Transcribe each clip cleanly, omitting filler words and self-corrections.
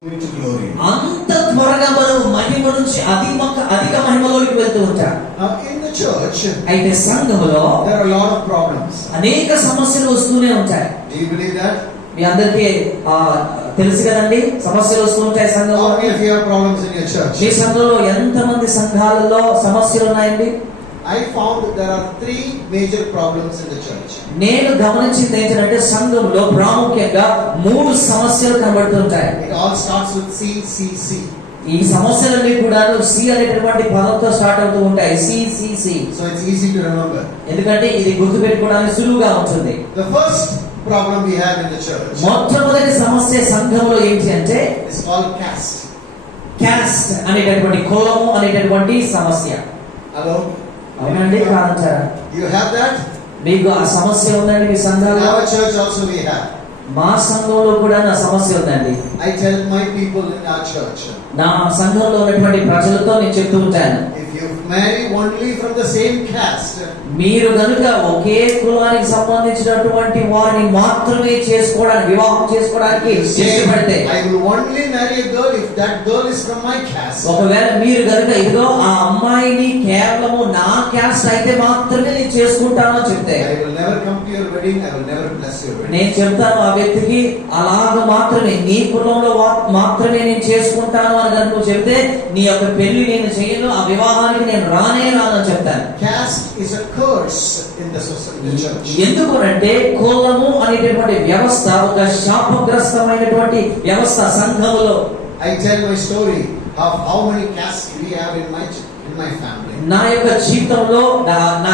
అంత త్వరగా మనం మహిమ నుంచి అధిక మహిమలోకి వెళ్తూ ఉంటాం. In the church, అయితే సంఘములో there are a lot of problems. అనేక సమస్యలు వస్తూనే ఉంటాయి. Do you believe that? మీ అందరికీ తెలుసు కదండి, సమస్యలు వస్తూ ఉంటాయి సంఘంలో. How many of you have problems in your church? మీ సంఘంలో ఎంతమంది సంఘాలలో సమస్యలు ఉన్నాయండి? I found there are 3 major problems in the church. నేను గమనించింది ఏంటంటే సంఘంలో ప్రాముఖ్యంగా 3 సమస్యలు కనబడుతుంటాయి. It all starts with C. ఈ సమస్యలన్నీ కూడా సి అనేటటువంటి పదంతో స్టార్ట్ అవుతూ ఉంటాయి. C. So it's easy to remember. ఎందుకంటే ఇది గుర్తుపెట్టుకోవడానికి సులువుగా ఉంటుంది. The first problem we have in the church, మొట్టమొదటి సమస్య సంఘంలో ఏంటి అంటే is called caste. క్యాస్ట్ అనేటటువంటి కులము అనేటటువంటి సమస్య. Hello? అవునండి, కాదంటారా? You have that? మీకు ఆ సమస్య ఉందండి మీ In సంఘంలో? our church also we have. మా సంఘంలో కూడా నా సమస్య ఉందండి. I tell my people in our church, నా సంఘంలో ఉన్నటువంటి ప్రజలతో నేను చెప్తూ ఉంటాను, if you marry only from the same caste, మీరు గనుక ఒకే కులానికి సంబంధించినటువంటి వారిని మాత్రమే వివాహం చేసుకోవడానికి ఇష్టపడితే, I will only marry a girl if that girl is from my caste. ఒకవేళ మీరు గనుక ఇదిగో ఆ అమ్మాయిని కేవలము నా క్యాస్ట్ అయితే మాత్రమే నేను చేసుకుంటానో చెప్తే, I will never come to your wedding, I will never bless your wedding. నేను చెప్తాను ఆ వ్యక్తికి, అలాగ మాత్రమే నీ కులంలో మాత్రమే నేను చేసుకుంటాను అని కనుక నువ్వు చెప్తే, నీ యొక్క పెళ్లి నేను చేయను, ఆ వివాహానికి నేను రానని చెప్తాను. Caste is a curse in the society, the church. ఎందుకంటే కులము అనేటటువంటి వ్యవస్థ ఒక శాపగ్రస్తమైనటువంటి వ్యవస్థ సంఘములో. I tell my story of how many castes we have in my family. నా యొక్క జీవితంలో నా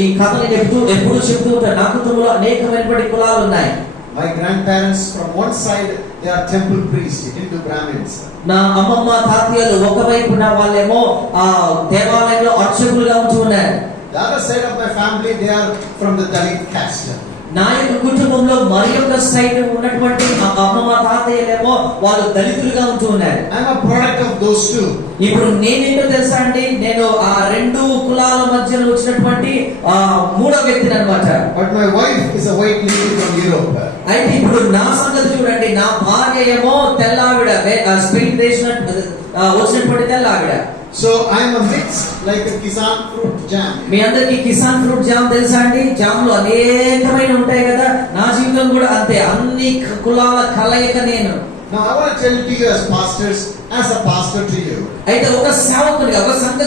ఈ కథని ఎప్పుడు చెప్తూ ఉంటాను. నా కుటుంబంలో అనేకమైనటువంటి కులాలు ఉన్నాయి. My grandparents from one side, they are temple priests, Hindu Brahmins. నా అమ్మమ్మ తాతయ్యలు ఒకవైపున వాళ్ళేమో ఆ దేవాలయంలో అర్చకులుగా ఉంటూ ఉన్నారు. The other side of my family, they are from the Dalit caste. నా యొక్క కుటుంబంలో మరి యొక్క సైడ్ ఉన్నటువంటి అమ్మమ్మ తాతయ్యలేమో వాళ్ళు దళితులుగా ఉంటూ ఉన్నారు. I am a product of those two. ఇప్పుడు నేనేంటో తెలుసా అండి, నేను ఆ 2 కులాల మధ్యలో వచ్చినటువంటి మూడో వ్యక్తిని అన్నమాట. But my wife is a white lady from Europe. అయితే ఇప్పుడు నా సంగతి చూడండి, నా భార్య ఏమో తెల్లావిడ, స్పెయిన్ దేశం వచ్చినటువంటి తెల్లావిడ. So I am a mixed, like a Kisan fruit jam. మీ అందరికి కిసాన్ ఫ్రూట్ జామ్ తెలుసా అండి? జామ్ లో అనేకమైన ఉంటాయి కదా. నా జీవితం కూడా అంతే, అన్ని కులాల కలయిక నేను. Now I want to tell to you as pastors, as a pastor to you. అయితే ఒక సేవకుడిగా, ఒక సంఘ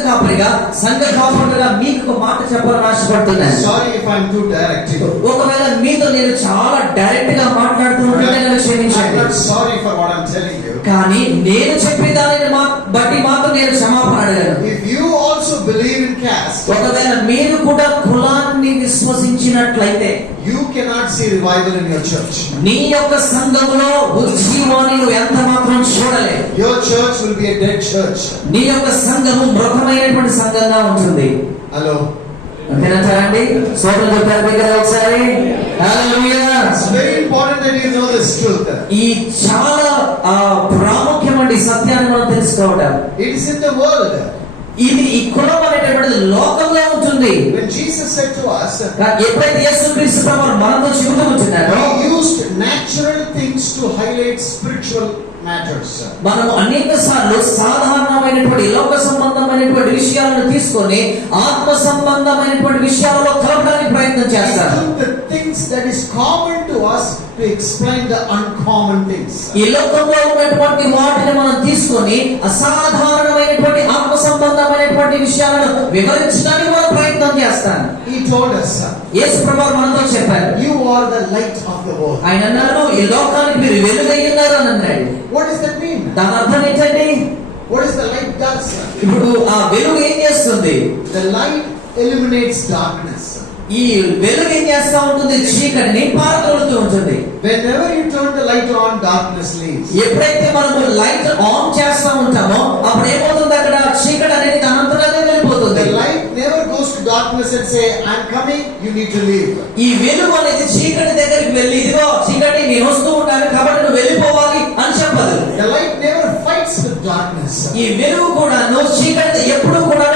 కాపరిగా మీకు ఒక మాట చెప్పాలని ఆశపడుతున్నాను. Sorry if I am too direct. ఒకవేళ మీతో నేను చాలా డైరెక్ట్ గా మాట్లాడుతుంటే నన్ను క్షమించండి. I'm not sorry for what I'm telling you. కానీ నేను చెప్పే దానిని బట్టి మాత్రం నేను క్షమాపణ అడగను. If you also believe in caste, ఒకవేళ మీరు కూడా కులాన్ని విశ్వసించినట్లయితే, you cannot see revival in your church. నీ యొక్క సంఘములో ఉజ్జీవాన్ని నువ్వు ఎంత మాత్రం చూడలే. Your church will be a dead church. నీ యొక్క సంఘము మృతమైనటువంటి సంఘంగా ఉంటుంది. Hello. అంతేనంటారండి? స్తోత్రం చెప్పారు దగ్గర ఒకసారి. హల్లెలూయా. It's very important that you know this truth. ఈ చాలా ప్రాముఖ్యమైన సత్యాన్ని మనం తెలుసుకోవడం. It is in the world. ఇది ఈ కులం అనేటటువంటిది లోకంలో ఉంటుంది. When Jesus said to us, ఎప్పుడైతే యేసుక్రీస్తు ప్రభువు మనతో చెబుతూ ఉంటున్నారో, he used natural things to highlight spiritual matters. మనము అనేక సార్లు సాధారణమైనటువంటి లోక సంబంధమైనటువంటి విషయాలను తీసుకొని ఆత్మ సంబంధమైనటువంటి విషయాలలో కలపడానికి ప్రయత్నం చేస్తారు. The things that is common to us to explain the uncommon things. ఈ లోకంలో ఉన్నటువంటి వాటిని మనం తీసుకొని అసాధారణమైనటువంటి ఆత్మ సంబంధమైనటువంటి విషయాలను వివరించడానికి మనం ప్రయత్నం చేస్తాం. He told us, యేసు ప్రభువు మనతో చెప్పారు, you are the light of the world. ఆయన అన్నారు, ఈ లోకానికి మీరు వెలుగై ఉన్నారు అని అన్నాడు. What does that mean? దాని అర్థం ఏంటండి? What is the light does? ఇప్పుడు ఆ వెలుగు ఏం చేస్తుంది? The light eliminates darkness. ఈ వెలుగు ఏం చేస్తా ఉంటుంది? చీకటిని పారదోలుతూ ఉంటుంది. Whenever you turn the light on, darkness leaves. ఎప్పుడైతే మనము లైట్ ఆన్ చేస్తా ఉంటామో అప్పుడు ఏమవుతుంది? అక్కడ చీకటి అనేది దానంతరానే వెళ్ళిపోతుంది. The light never goes to darkness and say, I'm coming, you need to leave. ఈ వెలుగు అనేది చీకటి దగ్గరికి వెళ్ళి, ఇదిగో చీకటి నేను వస్తూ ఉంటాను కాబట్టి నువ్వు వెళ్ళిపోవాలి అని చెప్పదు. The light never fights with darkness. ఈ వెలుగు కూడా చీకటి ఎప్పుడు కూడా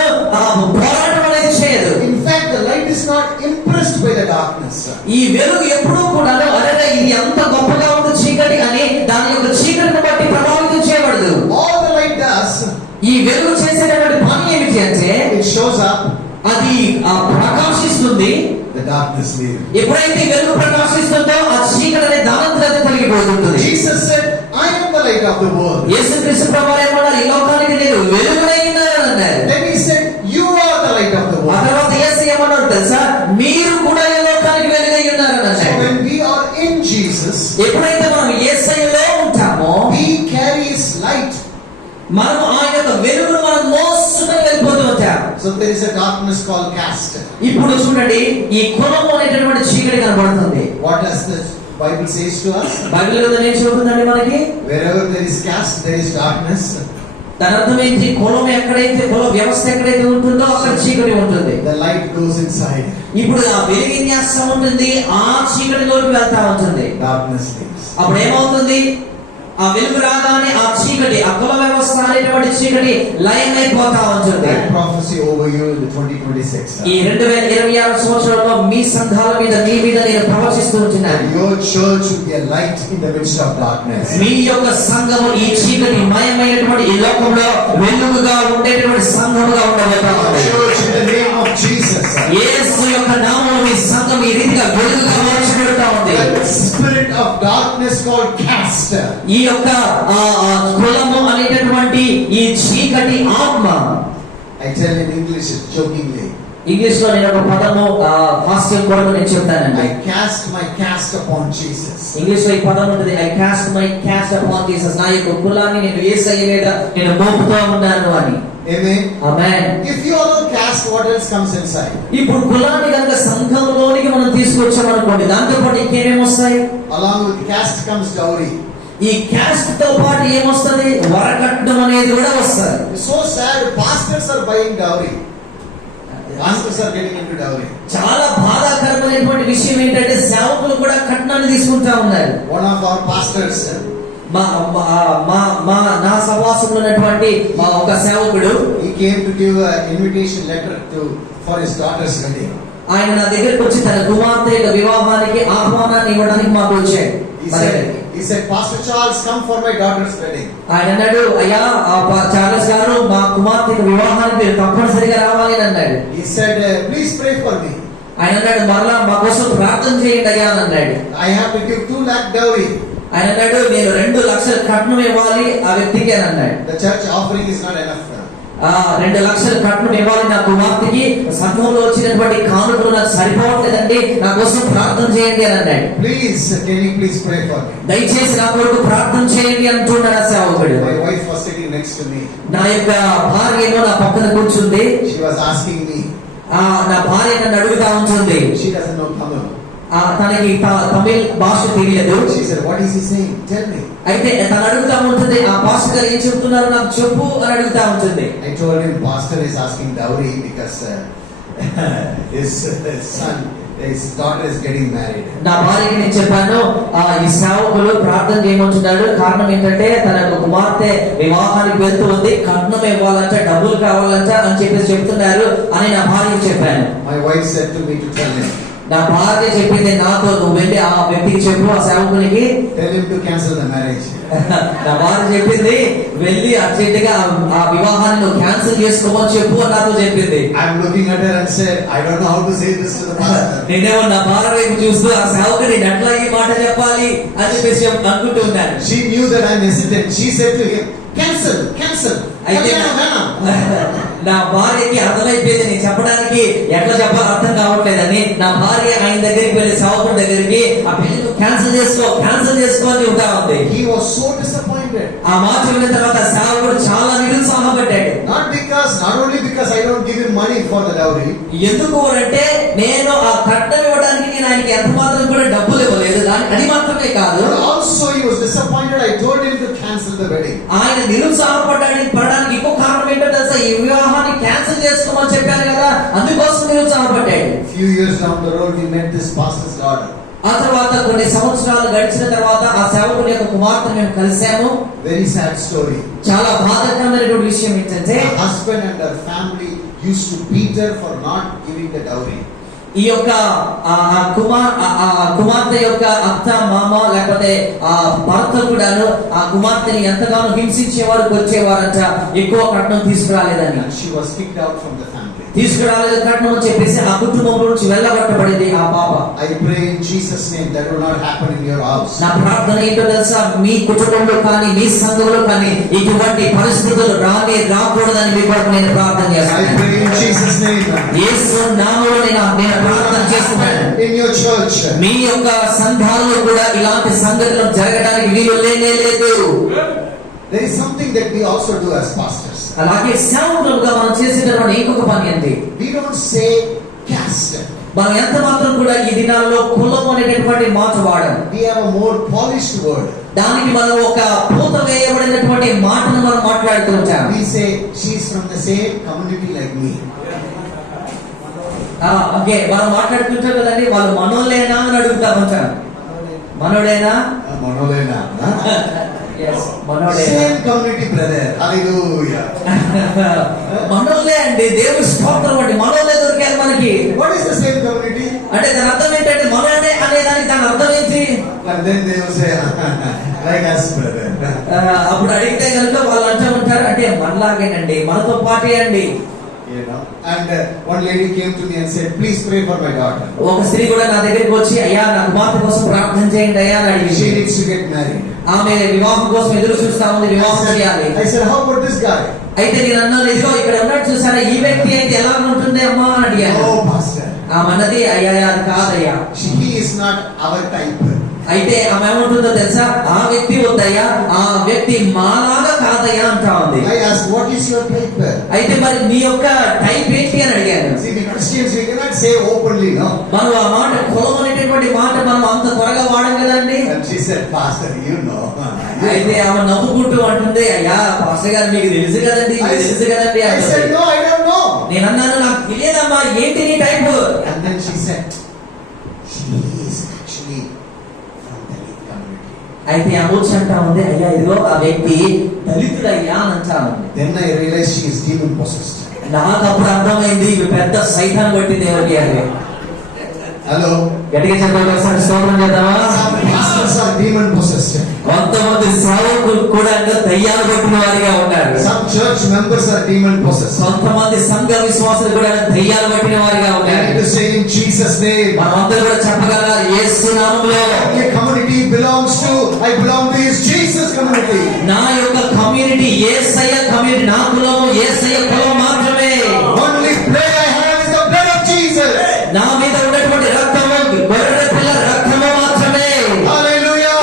పోరాటం అనేది చేయదు. In fact, the light is not impressed by the darkness. ఈ వెలుగు ఎప్పుడూ కూడా అరే ఇది ఎంత గొప్పగా ఉంది చీకటి అని దాని యొక్క చీకటిని బట్టి ప్రభావితం అది ప్రకాశిస్తుంది, the darkness leaves. ఎప్పుడైతే వెలుగు ప్రకాశిస్తుందో ఆ చీకటి అనేది దానంతట తొలగిపోతుంది. Jesus said, I am the light of the world. యేసుక్రీస్తు ప్రభువారు ఏమన్నారు? ఈ లోకానికి నేను వెలుగునై ఉన్నానని అన్నారు. Then he said, you are the light of the ఆ world. తర్వాత యేసు ఏమన్నారు తెలుసా? మీరు కూడా ఈ లోకానికి వెలుగై ఉన్నారని So అన్నారు. when we are in Jesus, ఎప్పుడైతే మనం యేసయ్యలో ఉంటామో we carry his light. మనం ఆయన యొక్క వెలుగును మనం మోసుకొని వెళ్ళిపోతూ ఉంటాం. So there is a darkness called caste. ఇప్పుడు చూడండి, ఈ కులము అనేటటువంటి చీకటి కనబడుతుంది. What does the Bible says to us? Bible గ్రంథం ఏం చెబుతుందండి మనకి? Wherever there is caste, there is darkness. దాని అర్థం ఏంటి? కులం ఎక్కడైతే, కుల వ్యవస్థ ఎక్కడైతే ఉంటుందో అక్కడ చీకటి ఉంటుంది. The light goes inside. ఇప్పుడు ఆ వెలుగు ఏం చేస్తా ఉంటుంది? ఆ చీకటిలోకి వెళ్తా ఉంటుంది. Darkness leaves. అప్పుడు ఏమవుతుంది? ఆ వెలుగు రాగానే ఆ చీకటి, ఆ కుల వ్యవస్థ అనేటువంటి చీకటి లయమైపోతా ఉంటుంది. That prophecy over you in the 2026. ఈ 2026 సంవత్సరంలో మీ సంఘాల మీద, మీ మీద నేను ప్రవచిస్తూ ఉంటున్నాను. Your church will be a light in the midst of darkness. మీ యొక్క సంఘము ఈ చీకటి మయమైనటువంటి ఈ లోకంలో వెలుగుగా ఉండేటువంటి సంఘముగా ఉండబోతుంది. Church in the name of Jesus. యేసు యొక్క నామములో మీ సంఘం ఈ రీతిగా వెలుగుగా మార్చబడుతా ఉంది. That spirit of darkness called caste. ఈ యొక్క కులము అనేటటువంటి ఈ చీకటి ఆత్మ, I tell in English jokingly. English లో నేను ఒక పదము హాస్యం కొరకు నేను చెప్తానండి. I cast my caste upon Jesus. English లో ఈ పదం ఉంటుంది, I cost my cast upon Jesus. నా యొక్క కులాన్ని నేను యేసయ్య మీద నేను మోపుతూ ఉన్నాను అని. Amen. Amen. If you allow caste, what else comes inside? ఇప్పుడు కులాన్ని కనుక సంఘంలోనికి మనం తీసుకొచ్చామనుకోండి, దాంతో పాటు ఇంకేమేమి వస్తాయి? Along with caste comes dowry. ఈ క్యాస్ట్ తో పాటు ఏమొస్తుంది? వరకట్నం అనేది కూడా వస్తుంది. It's so sad. Pastors are buying dowry. Pastors are getting into dowry. చాలా బాధాకరమైనటువంటి విషయం ఏంటంటే సేవకులు కూడా కట్నాన్ని తీసుకుంటా ఉన్నారు. One of our pastors, నా సహవాసంలో ఉన్నటువంటి మా ఒక సేవకుడు, he came to give an invitation letter for his daughter's wedding. ఆయన నా దగ్గరికి వచ్చి తన కుమార్తె యొక్క వివాహానికి ఆహ్వానాన్ని ఇవ్వడానికి మాకు వచ్చాడు. He said, Pastor Charles, come for my daughter's wedding. ఆయన అన్నాడు, అయ్యా చార్లెస్ గారు, మా కుమార్తె యొక్క వివాహానికి మీరు తప్పనిసరిగా రావాలి అని అన్నాడు. He said, please pray for me. ఆయన అన్నాడు, మరలా మా కోసం ప్రార్థన చేయండి అయ్యా అని అన్నాడు. I have to give 2 lakh dowry. ఆయన అన్నాడు, నేను 2 లక్షల కట్నం ఇవ్వాలి ఆ వ్యక్తికి అని అన్నాడు. The church offering is not enough. 2 లక్షల కట్నం ఇవ్వాలి నా కుమార్తెకి, సంఘంలో వచ్చినటువంటి కానుకలు నాకు సరిపోవట్లేదండి, నా కోసం ప్రార్థన చేయండి అని అన్నాడు. Please, can you please pray for me? దయచేసి నా కొరకు ప్రార్థన చేయండి అంటున్నాడు ఆ సేవకుడు. My wife was sitting next to me. నా యొక్క భార్య ఏమో నా పక్కన కూర్చుంది. She was asking me. నా భార్య నన్ను అడుగుతా ఉంటుంది. She doesn't know Tamil. తనకి తమిళ్ భాష తెలియదు. She said, what is he saying? Tell me. అయితే తను అడుగుతా ఉంటుంది, ఆ పాస్టర్ గారు ఏం చెప్తున్నారు నాకు చెప్పు అని అడుగుతా ఉంటుంది. I told him pastor is asking dowry because his daughter is getting married. నా భార్యకి నేను చెప్పాను, ఈ సేవకులు ప్రార్థన చేయమంటున్నాడు, కారణం ఏంటంటే తన యొక్క కుమార్తె వివాహానికి వెళ్తూ ఉంది, కట్నం ఇవ్వాలంట, డబ్బులు కావాలంట అని చెప్పేసి చెప్తున్నారు అని నా భార్యకి చెప్పాను. My wife said to me to tell him. నా భార్య చెప్పింది నాతో, నువ్వు వెళ్ళి ఆ వ్యక్తికి చెప్పు, ఆ సేవకునికి Tell him to cancel the marriage. నా భార్య చెప్పింది, వెళ్ళి అర్జెంట్ గా ఆ వివాహాన్ని నువ్వు క్యాన్సిల్ చేసుకోమని చెప్పు అని నాతో చెప్పింది. I'm looking at her and said, I don't know how to say this to the pastor. నేనేమో నా భార్య వైపు చూస్తూ ఆ సేవకుని ఎట్లా ఈ మాట చెప్పాలి అని చెప్పేసి అనుకుంటూ ఉన్నాను. She knew that I'm hesitant. She said to him, cancel. అయితే నా భార్యకి అర్థమైపోయింది నేను చెప్పడానికి ఎట్లా చెప్పాలో అర్థం కావట్లేదని. నా భార్య ఆయన దగ్గరికి వెళ్ళి సేవకుడి దగ్గరికి, ఆ పెళ్లి క్యాన్సిల్ చేసుకో అని ఉంటా ఉంది. He was so disappointed. ఆ మాట విన్న తర్వాత సేవకుడు చాలా నిరుత్సాహపడ్డాడు. Not only because I don't give him money for the dowry. ఎందుకు అంటే నేను ఆ కట్నం ఇవ్వడానికి నేను ఆయనకి ఎంత మాత్రం కూడా డబ్బులు ఇవ్వలేదు, అది మాత్రమే కాదు. But also he was disappointed. I told him to cancel the wedding. ఆయన నిరుత్సాహపడడానికి ఇంకో కారణం ఏంటో తెలుసా? ఈ వివాహాన్ని క్యాన్సిల్ చేసుకోమని చెప్పాను కదా, అందుకోసం నిరుత్సాహపడ్డాడు. Few years down the road, we met this pastor's daughter. ఆ తర్వాత కొన్ని సంవత్సరాలు గడిచిన తర్వాత ఆ సేవకుని యొక్క కుమార్తెను మేము కలిసాము. Very sad story. చాలా బాధాకరమైనటువంటి విషయం ఏంటంటే, Her husband and her family used to beat her for not giving the dowry. ఈ యొక్క కుమార్తె యొక్క అత్త మామ లేకపోతే ఆ భర్త కూడాను ఆ కుమార్తెని ఎంతగానో హింసించే వారికి వచ్చేవారంట, ఎక్కువ కట్నం తీసుకురాలేదని. And she was kicked out from the family. తీసుకురాలేదు కట్నం అని చెప్పేసి ఆ కుటుంబంలో నుంచి వెళ్ళగొట్టబడింది ఆ పాప. I pray in Jesus' name that will not happen in your house. నా ప్రార్థన ఏంటో తెలుసా, మీ కుటుంబంలో కానీ మీ సంఘంలో కానీ ఇటువంటి పరిస్థితులు రాకూడదని మీ కొరకు నేను ప్రార్థన I చేస్తాను. pray in Jesus' name. యేసు నామములో నేను ప్రార్థన చేస్తున్నాను. In your church. మీ యొక్క సంఘాల్లో కూడా ఇలాంటి సంఘటనలు జరగడానికి వీలు లేనే లేదు. There is something that we also do as pastors. అలాగే సేవకులుగా మనం చేసేటటువంటి ఇంకొక పని ఏంటి, We don't say caste. మనం ఎంత మాత్రం కూడా ఈ దినాల్లో కులం అనేటటువంటి మాట వాడము. We have a more polished word. దానికి మనం ఒక పూత వేయబడినటువంటి మాటను మనం మాట్లాడుతూ ఉంటాము. We say she is from the same community like me. Okay, మనం మాట్లాడుతుంటాం కదండి, వాళ్ళు మనోళ్ళేనా అని అడుగుతా ఉంటాను. మనోడేనా? Manolena. Yes, మనోడేనా? Same community brother. Hallelujah. మనోళ్ళే అండి, దేవుడి స్తోత్రం అండి, మనోళ్ళే దొరికారు మనకి. What is the same community? అంటే దాని అర్థం ఏంటంటే మనోడే అనేదానికి దాని అర్థం ఏంటి? And then they will say like us brother. అప్పుడు అడిగితే కనుక వాళ్ళు అంటూ ఉంటారు, అంటే మనలాగేనండి, మనతో పాటే అండి. You know. And one lady came to me and said, please pray for my daughter. ఒక స్త్రీ కూడా నా దగ్గరికి వచ్చి, అయ్యా నా కుమార్తె కోసం ప్రార్థన చేయండి అయ్యా అని అడిగింది. She needs to get married. ఆమె వివాహం కోసం ఎదురు చూస్తా ఉంది, వివాహం చేయాలి. I said, how about this guy? అయితే నేను అన్నాను, ఇదిగో ఇక్కడ ఉన్నట్టు చూసారా, ఈ వ్యక్తి అయితే ఎలా ఉంటుంది అమ్మా అని అడిగాను. Oh pastor. ఆమె అన్నది, అయ్యా అది కాదయ్యా, He is not our type. అయితే ఆమె ఏమంటుందో తెలుసా, ఆ వ్యక్తి వద్దయ్యా, ఆ వ్యక్తి మాలాగా కాదయ్యా అంటా ఉంది. I asked, what is your type? అయితే మరి మీ యొక్క టైప్ ఏంటి అని అడిగాను. See, we Christians, we cannot say openly, no? మనం ఆ మాట కులం అనేటటువంటి మాట మనం అంత త్వరగా వాడం కదండి. And she said, pastor, you know. అయితే ఆమె నవ్వుకుంటూ అంటుంది, అయ్యా పాస్టర్ గారు మీకు తెలుసు కదండి, మీకు తెలుసు కదండి I అంటుంది. said, no, I don't know. నేను అన్నాను, నాకు తెలియదమ్మా, ఏంటి నీ type? And then she said, she is actually from the Dalit community. అయితే ఆ మూర్చి అంటా ఉంది, అయ్యా ఇదిగో ఆ వ్యక్తి దళితుడయ్యా అని అంటా ఉంది. Then I realized she is demon possessed. నాకు అప్పుడు అర్థమైంది, ఇవి పెద్ద సైతాన్ బట్టి దేవుడి అని. Hello? గట్టిగా చెప్పండి ఒకసారి, స్తోత్రం చేద్దామా? Some pastors are demon possessed. కొంతమంది సేవకులు కూడా దయ్యాలు పట్టిన వారిగా ఉన్నారు. Some church members are demon possessed. కొంతమంది సంఘ విశ్వాసులు కూడా దయ్యాలు పట్టిన వారిగా I ఉన్నారు. need to say in Jesus' name. మనమందరూ కూడా చెప్పగల, యేసు నామములో Your community belongs to, I belong to is Jesus community. నా యొక్క కమ్యూనిటీ యేసయ్య కమ్యూనిటీ, నా కులము యేసయ్య కులం మాత్రమే. Only blood I have is the blood of Jesus. నా మీద ఉన్నటువంటి రక్తము గొర్రె పిల్ల రక్తము మాత్రమే. Hallelujah.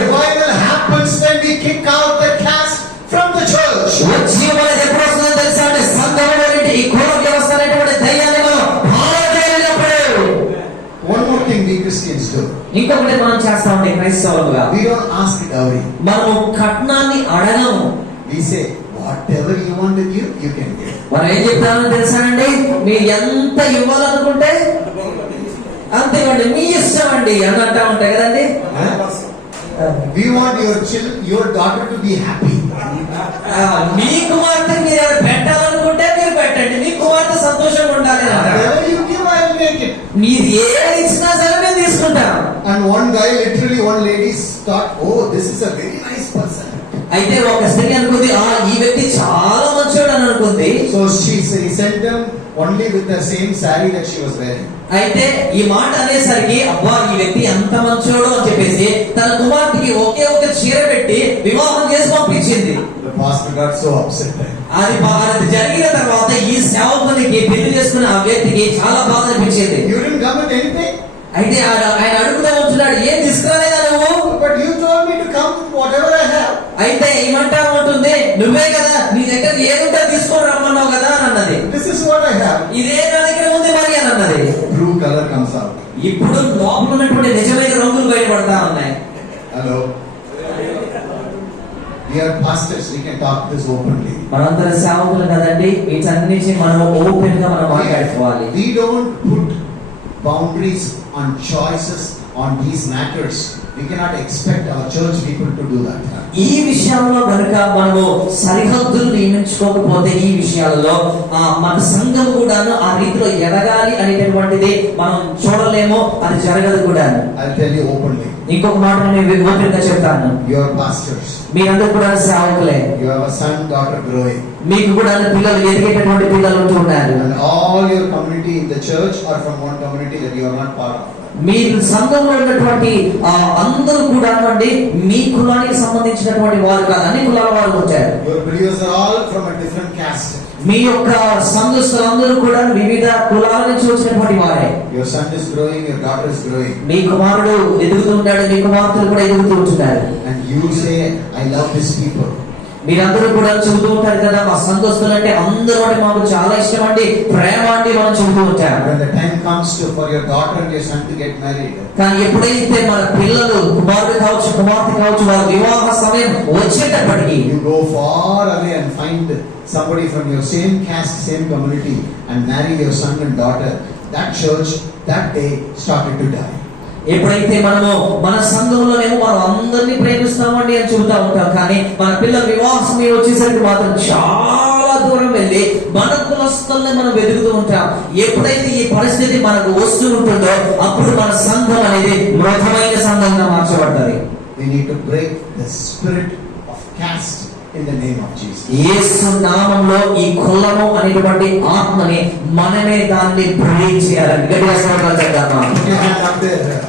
Revival happens when we kick out the caste from the church. వచ్చి మనది ఎప్పుడు వస్తుందో తెలుసా అండి, సంఘంలో ఈ కుల వ్యవస్థ అనేటువంటి దయ్యాన్ని మనం పారవేయలేనప్పుడు. One more thing we Christians do. ఇంకొకటి మనం చేస్తామండి క్రైస్తవులుగా, We don't ask dowry. మనము కట్నాన్ని అడగము. We say, whatever you want to give, you can give. మనం ఏం చెప్తామని తెలుసానండి, మీరు ఎంత ఇవ్వాలనుకుంటే అంతే ఇవ్వండి, మీ ఇష్టం అండి అని అంటా ఉంటాయి కదండి. We want your daughter to be happy. మీ కుమార్తె మీరు ఎవరు పెట్టాలనుకుంటే మీరు పెట్టండి, మీ కుమార్తె సంతోషంగా ఉండాలి అని అంటారు. Whatever you give, I will make it. మీరు ఏది ఇచ్చినా సరే నేను తీసుకుంటాను. And one guy, literally one lady thought, oh, this is a very nice person. అయితే ఒక స్త్రీ అనుకుంది, ఈ వ్యక్తి చాలా మంచోడు అని అనుకుంది. So he sent them only with the same saree that she was wearing. అయితే ఈ మాట అనేసరికి, అబ్బా ఈ వ్యక్తి ఎంత మంచోడు అని చెప్పేసి తన కుమార్తెకి ఒకే ఒక చీర పెట్టి వివాహం చేసి పంపించింది. The pastor got so upset. అది జరిగిన తర్వాత ఈ సేవకునికి పెళ్లి చేసుకున్న ఆ వ్యక్తికి చాలా బాధ అనిపించింది. You didn't come with anything? అయితే ఆయన అడుగుతూ ఉంటున్నాడు, ఏం తీసుకురాలేదా నువ్వు? But you told me to come with whatever I have. అయితే ఏమంటా ఉంటుంది, నువ్వే కదా నీ దగ్గర ఏదుంటే తీసుకొని రమ్మన్నావు కదా అని అన్నది. This is what I have. ఇదే నా దగ్గర ఉంది మరి అని అన్నది. True color comes out. ఇప్పుడు లోపల ఉన్నటువంటి నిజమైన రంగులు బయటపడతా ఉన్నాయి. Hello? We are pastors, we can talk this openly. మనందరం సేవకులు కదండి, వీటన్నిటిని మనం ఓపెన్ గా మనం మాట్లాడుకోవాలి. We don't put boundaries on choices on these matters. we cannot expect our church people to do that. ఈ విషయాల్లో కనుక మనము సరిహద్దులు నియమించుకోకపోతే ఈ విషయాలలో మన సంఘం కూడాను ఆ రీతిలో ఎదగాలి అనేటటువంటిది మనం చూడలేము, అది జరగదు కూడా. I'll tell you openly. ఇంకొక మాట నేను ఓపెన్గా చెప్తాను. You are pastors. మీరందరూ కూడా సేవకులే. You have a son, daughter growing. మీకు కూడా పిల్లలు ఎదిగేటటువంటి పిల్లలు ఉంటూ ఉన్నారు. And all your community in the church are from one community that you are not part of. మీరు సంఘంలో ఉన్నటువంటి అందరూ కూడా అండి మీ కులానికి సంబంధించినటువంటి వారు కాదు, అన్ని కులాల వారు వచ్చారు. Your believers are all from a different caste. మీ యొక్క సంఘస్థులందరూ కూడా వివిధ కులాల నుంచి వచ్చినటువంటి వారే. Your son is growing, your daughter is growing. మీ కుమారుడు ఎదుగుతూ ఉంటాడు, మీ కుమార్తెలు కూడా ఎదుగుతూ ఉంటున్నారు. And you say, I love these people. మీరందరూ కూడా చెబుతూ ఉంటారు కదా, మా సంఘస్థులు అంటే అందరూ అంటే మాకు చాలా ఇష్టం అండి, ప్రేమ అండి మనం చెబుతూ ఉంటారు. When the time comes for your daughter and your son to get married, కానీ ఎప్పుడైతే మన పిల్లలు కుమారుడు కావచ్చు కుమార్తె కావచ్చు వారి వివాహ సమయం వచ్చేటప్పటికి you go far away and find somebody from your same caste, same community and marry your son and daughter. That church that day started to die. ఎప్పుడైతే మనము మన సంఘంలోనేమో మనం అందరినీ ప్రేమిస్తామండి అని చెబుతా ఉంటాం, కానీ మన పిల్లల వివాహ సమయం వచ్చేసరికి మాత్రం చాలా దూరం వెళ్ళి మన కులస్తుల్ని మనం వెతుకుతూ ఉంటాం. ఎప్పుడైతే ఈ పరిస్థితి మనకు వస్తూ ఉంటుందో అప్పుడు మన సంఘం అనేది మృతమైన సంఘంగా మార్చబడ్డది. We need to break the spirit of caste in the name of Jesus. యేసు నామములో ఈ కులము అనేటువంటి ఆత్మని మనమే దాన్ని బ్రేక్ చేయాలని గట్టిగా స్తోత్రాలు చేద్దామా.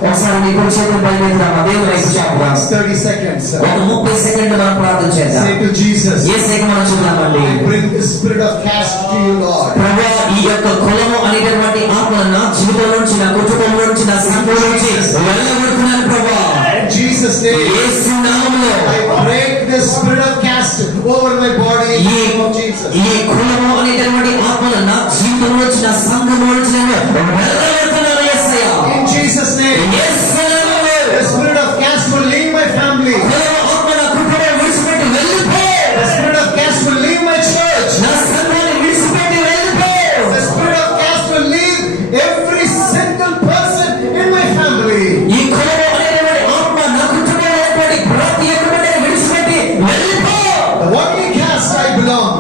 ఒకసారి మీ కుడి చేతులు పైకెత్తుదామా, దేవుని వైపు చూద్దాం. 30 seconds. ఒక 30 సెకండ్లు మనం ప్రార్థన చేద్దాం. Say to Jesus, యేసుకి మనం చూద్దామండి. I bring the spirit of caste to you, Lord. ప్రభువా, ఈ యొక్క కులము అనేటటువంటి ఆత్మను నా జీవితం నుంచి, నా కుటుంబం నుంచి, నా సంఘం నుంచి వెళ్ళగొడుతున్నాను ప్రభువా. In Jesus' name, యేసు నామములో I break the spirit of caste over my body in the name of Jesus. ఈ కులము అనేటటువంటి ఆత్మను నా జీవితం నుంచి, నా సంఘం నుంచి నేను వెళ్ళగొడుతున్నాను యేసయ్యా. In Jesus' name, యేసు నామములో the spirit of caste will leave my family. కులము ఆత్మ నా కుటుంబాన్ని విడిచిపెట్టి వెళ్ళిపో. The spirit of caste will leave my church. నా సంఘాన్ని విడిచిపెట్టి వెళ్ళిపో. The spirit of caste will leave every single person in my family. ఈ కులము అనేటటువంటి ఆత్మ నా కుటుంబంలో ఉన్నటువంటి ప్రతి ఒక్కరిని విడిచిపెట్టి వెళ్ళిపో. The only caste I belong,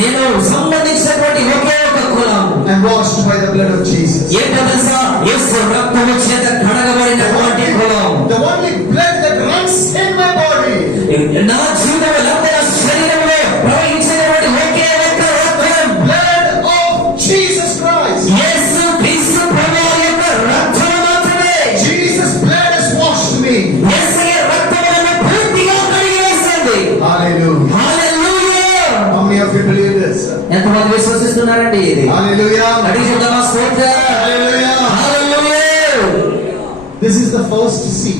నేను సంబంధించినటువంటి ఒకే ఒక కులం. and washed by the blood of Jesus. ఏంటో తెలుసా? యేసు రక్తము చేత కడగబడినటువంటి కులం. The only blood that runs in my body. నా జీవితంలో నా శరీరంలో ప్రవహించేటువంటి ఒకే ఒక రక్తం. Blood of Jesus Christ. యేసు క్రీస్తు ప్రభువు యొక్క రక్తం మాత్రమే. Jesus' blood has washed me. యేసయ్య రక్తం నన్ను పూర్తిగా కడిగివేసింది. Hallelujah. Hallelujah. How many of you believe this? ఎంతమంది విశ్వసిస్తున్నారండి ఇది? Hallelujah. అడిగి చూద్దామా? స్తోత్రం. Hallelujah. Hallelujah. This is the first C.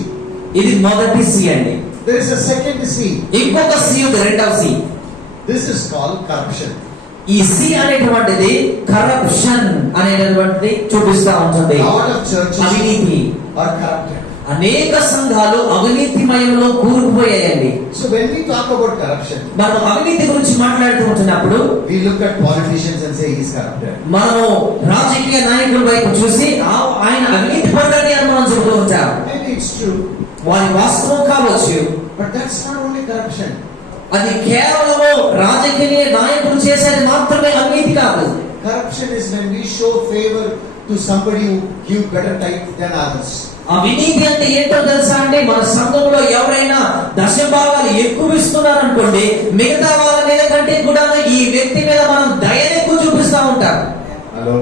ఇది మొదటి సి అండి. There is a second C. ఇంకొక సి ఉంది, రెండవ సి. This is called corruption. ఈ సి అనేటువంటిది కరప్షన్ అనేటువంటిది చూపిస్తా ఉంటుంది. A lot of churches అవినీతి. are corrupted. అనేక సంఘాలు అవినీతిమయంలో కూరుకుపోయాయండి. So when we talk about corruption, మనం అవినీతి గురించి మాట్లాడుతూ ఉంటున్నప్పుడు we look at politicians and say he's corrupted. మనము రాజకీయ నాయకుల వైపు చూసి ఆయన అవినీతి పరుడని అని మనం చెబుతూ ఉంటాం. Maybe it's true, వారి వాస్తవం కావచ్చు, but that's not only corruption. అది కేవలము రాజకీయ నాయకులు చేసేది మాత్రమే అవినీతి కాదు. Corruption is when we show favor to somebody who give better tithe than others. అవినీతి అంటే ఏంటో తెలుసా అండి? మన సంఘంలో ఎవరైనా దశభాగాలు ఎక్కువ ఇస్తున్నారు అనుకోండి, మిగతా వాళ్ళ మీద కంటే కూడా ఈ వ్యక్తి మీద మనం దయని ఎక్కువ చూపిస్తా ఉంటాం. Hello.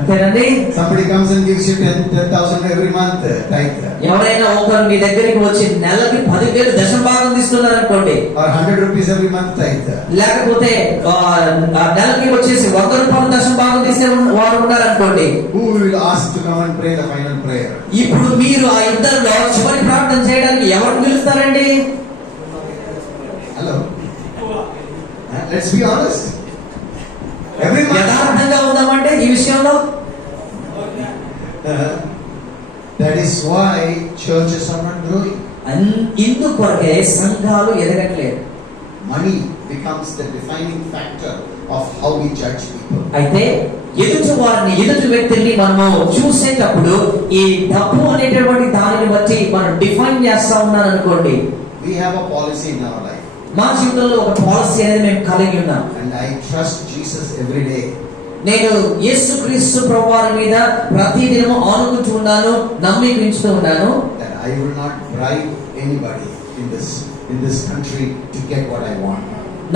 అంతేనండి. Somebody comes and gives you 10,000 every month tithe. ఎవరైనా ఒకరు మీ దగ్గరికి వచ్చి నెలకి 10,000 దశభాగం ఇస్తున్నారు అనుకోండి, Or 100 rupees every month tithe. లేకపోతే నెలకి వచ్చేసి 100 రూపాయలు దశభాగం తీసే వారు ఉన్నారనుకోండి, Who will ask to come and pray the final prayer? ఇప్పుడు మీరు ఆ ఇద్దరిలో చివరి ప్రార్థన చేయడానికి ఎవరు పిలుస్తారండి? Hello. Let's be honest. Every month. యథార్థంగా ఉందామంటే ఈ విషయంలో That is why churches are not growing. ఇందుకొరకే సంఘాలు ఎదగట్లేదు. money becomes the defining factor of how we judge people. అయితే ఎదుటి వ్యక్తిని మనము చూసేటప్పుడు ఈ డబ్బు అనేటటువంటి దానిని బట్టి మనం డిఫైన్ చేస్తా ఉన్నాను అనుకోండి. We have a policy in our life. మా జీవితంలో ఒక పాలసీ అనేది మేము కలిగి ఉన్నాం. And I trust Jesus every day. నేను యేసుక్రీస్తు ప్రభువారి మీద ప్రతి దినము ఆనుకుంటూ ఉన్నాను, నమ్మికించుతూ ఉన్నాను. That I will not bribe anybody in this country to get what I want.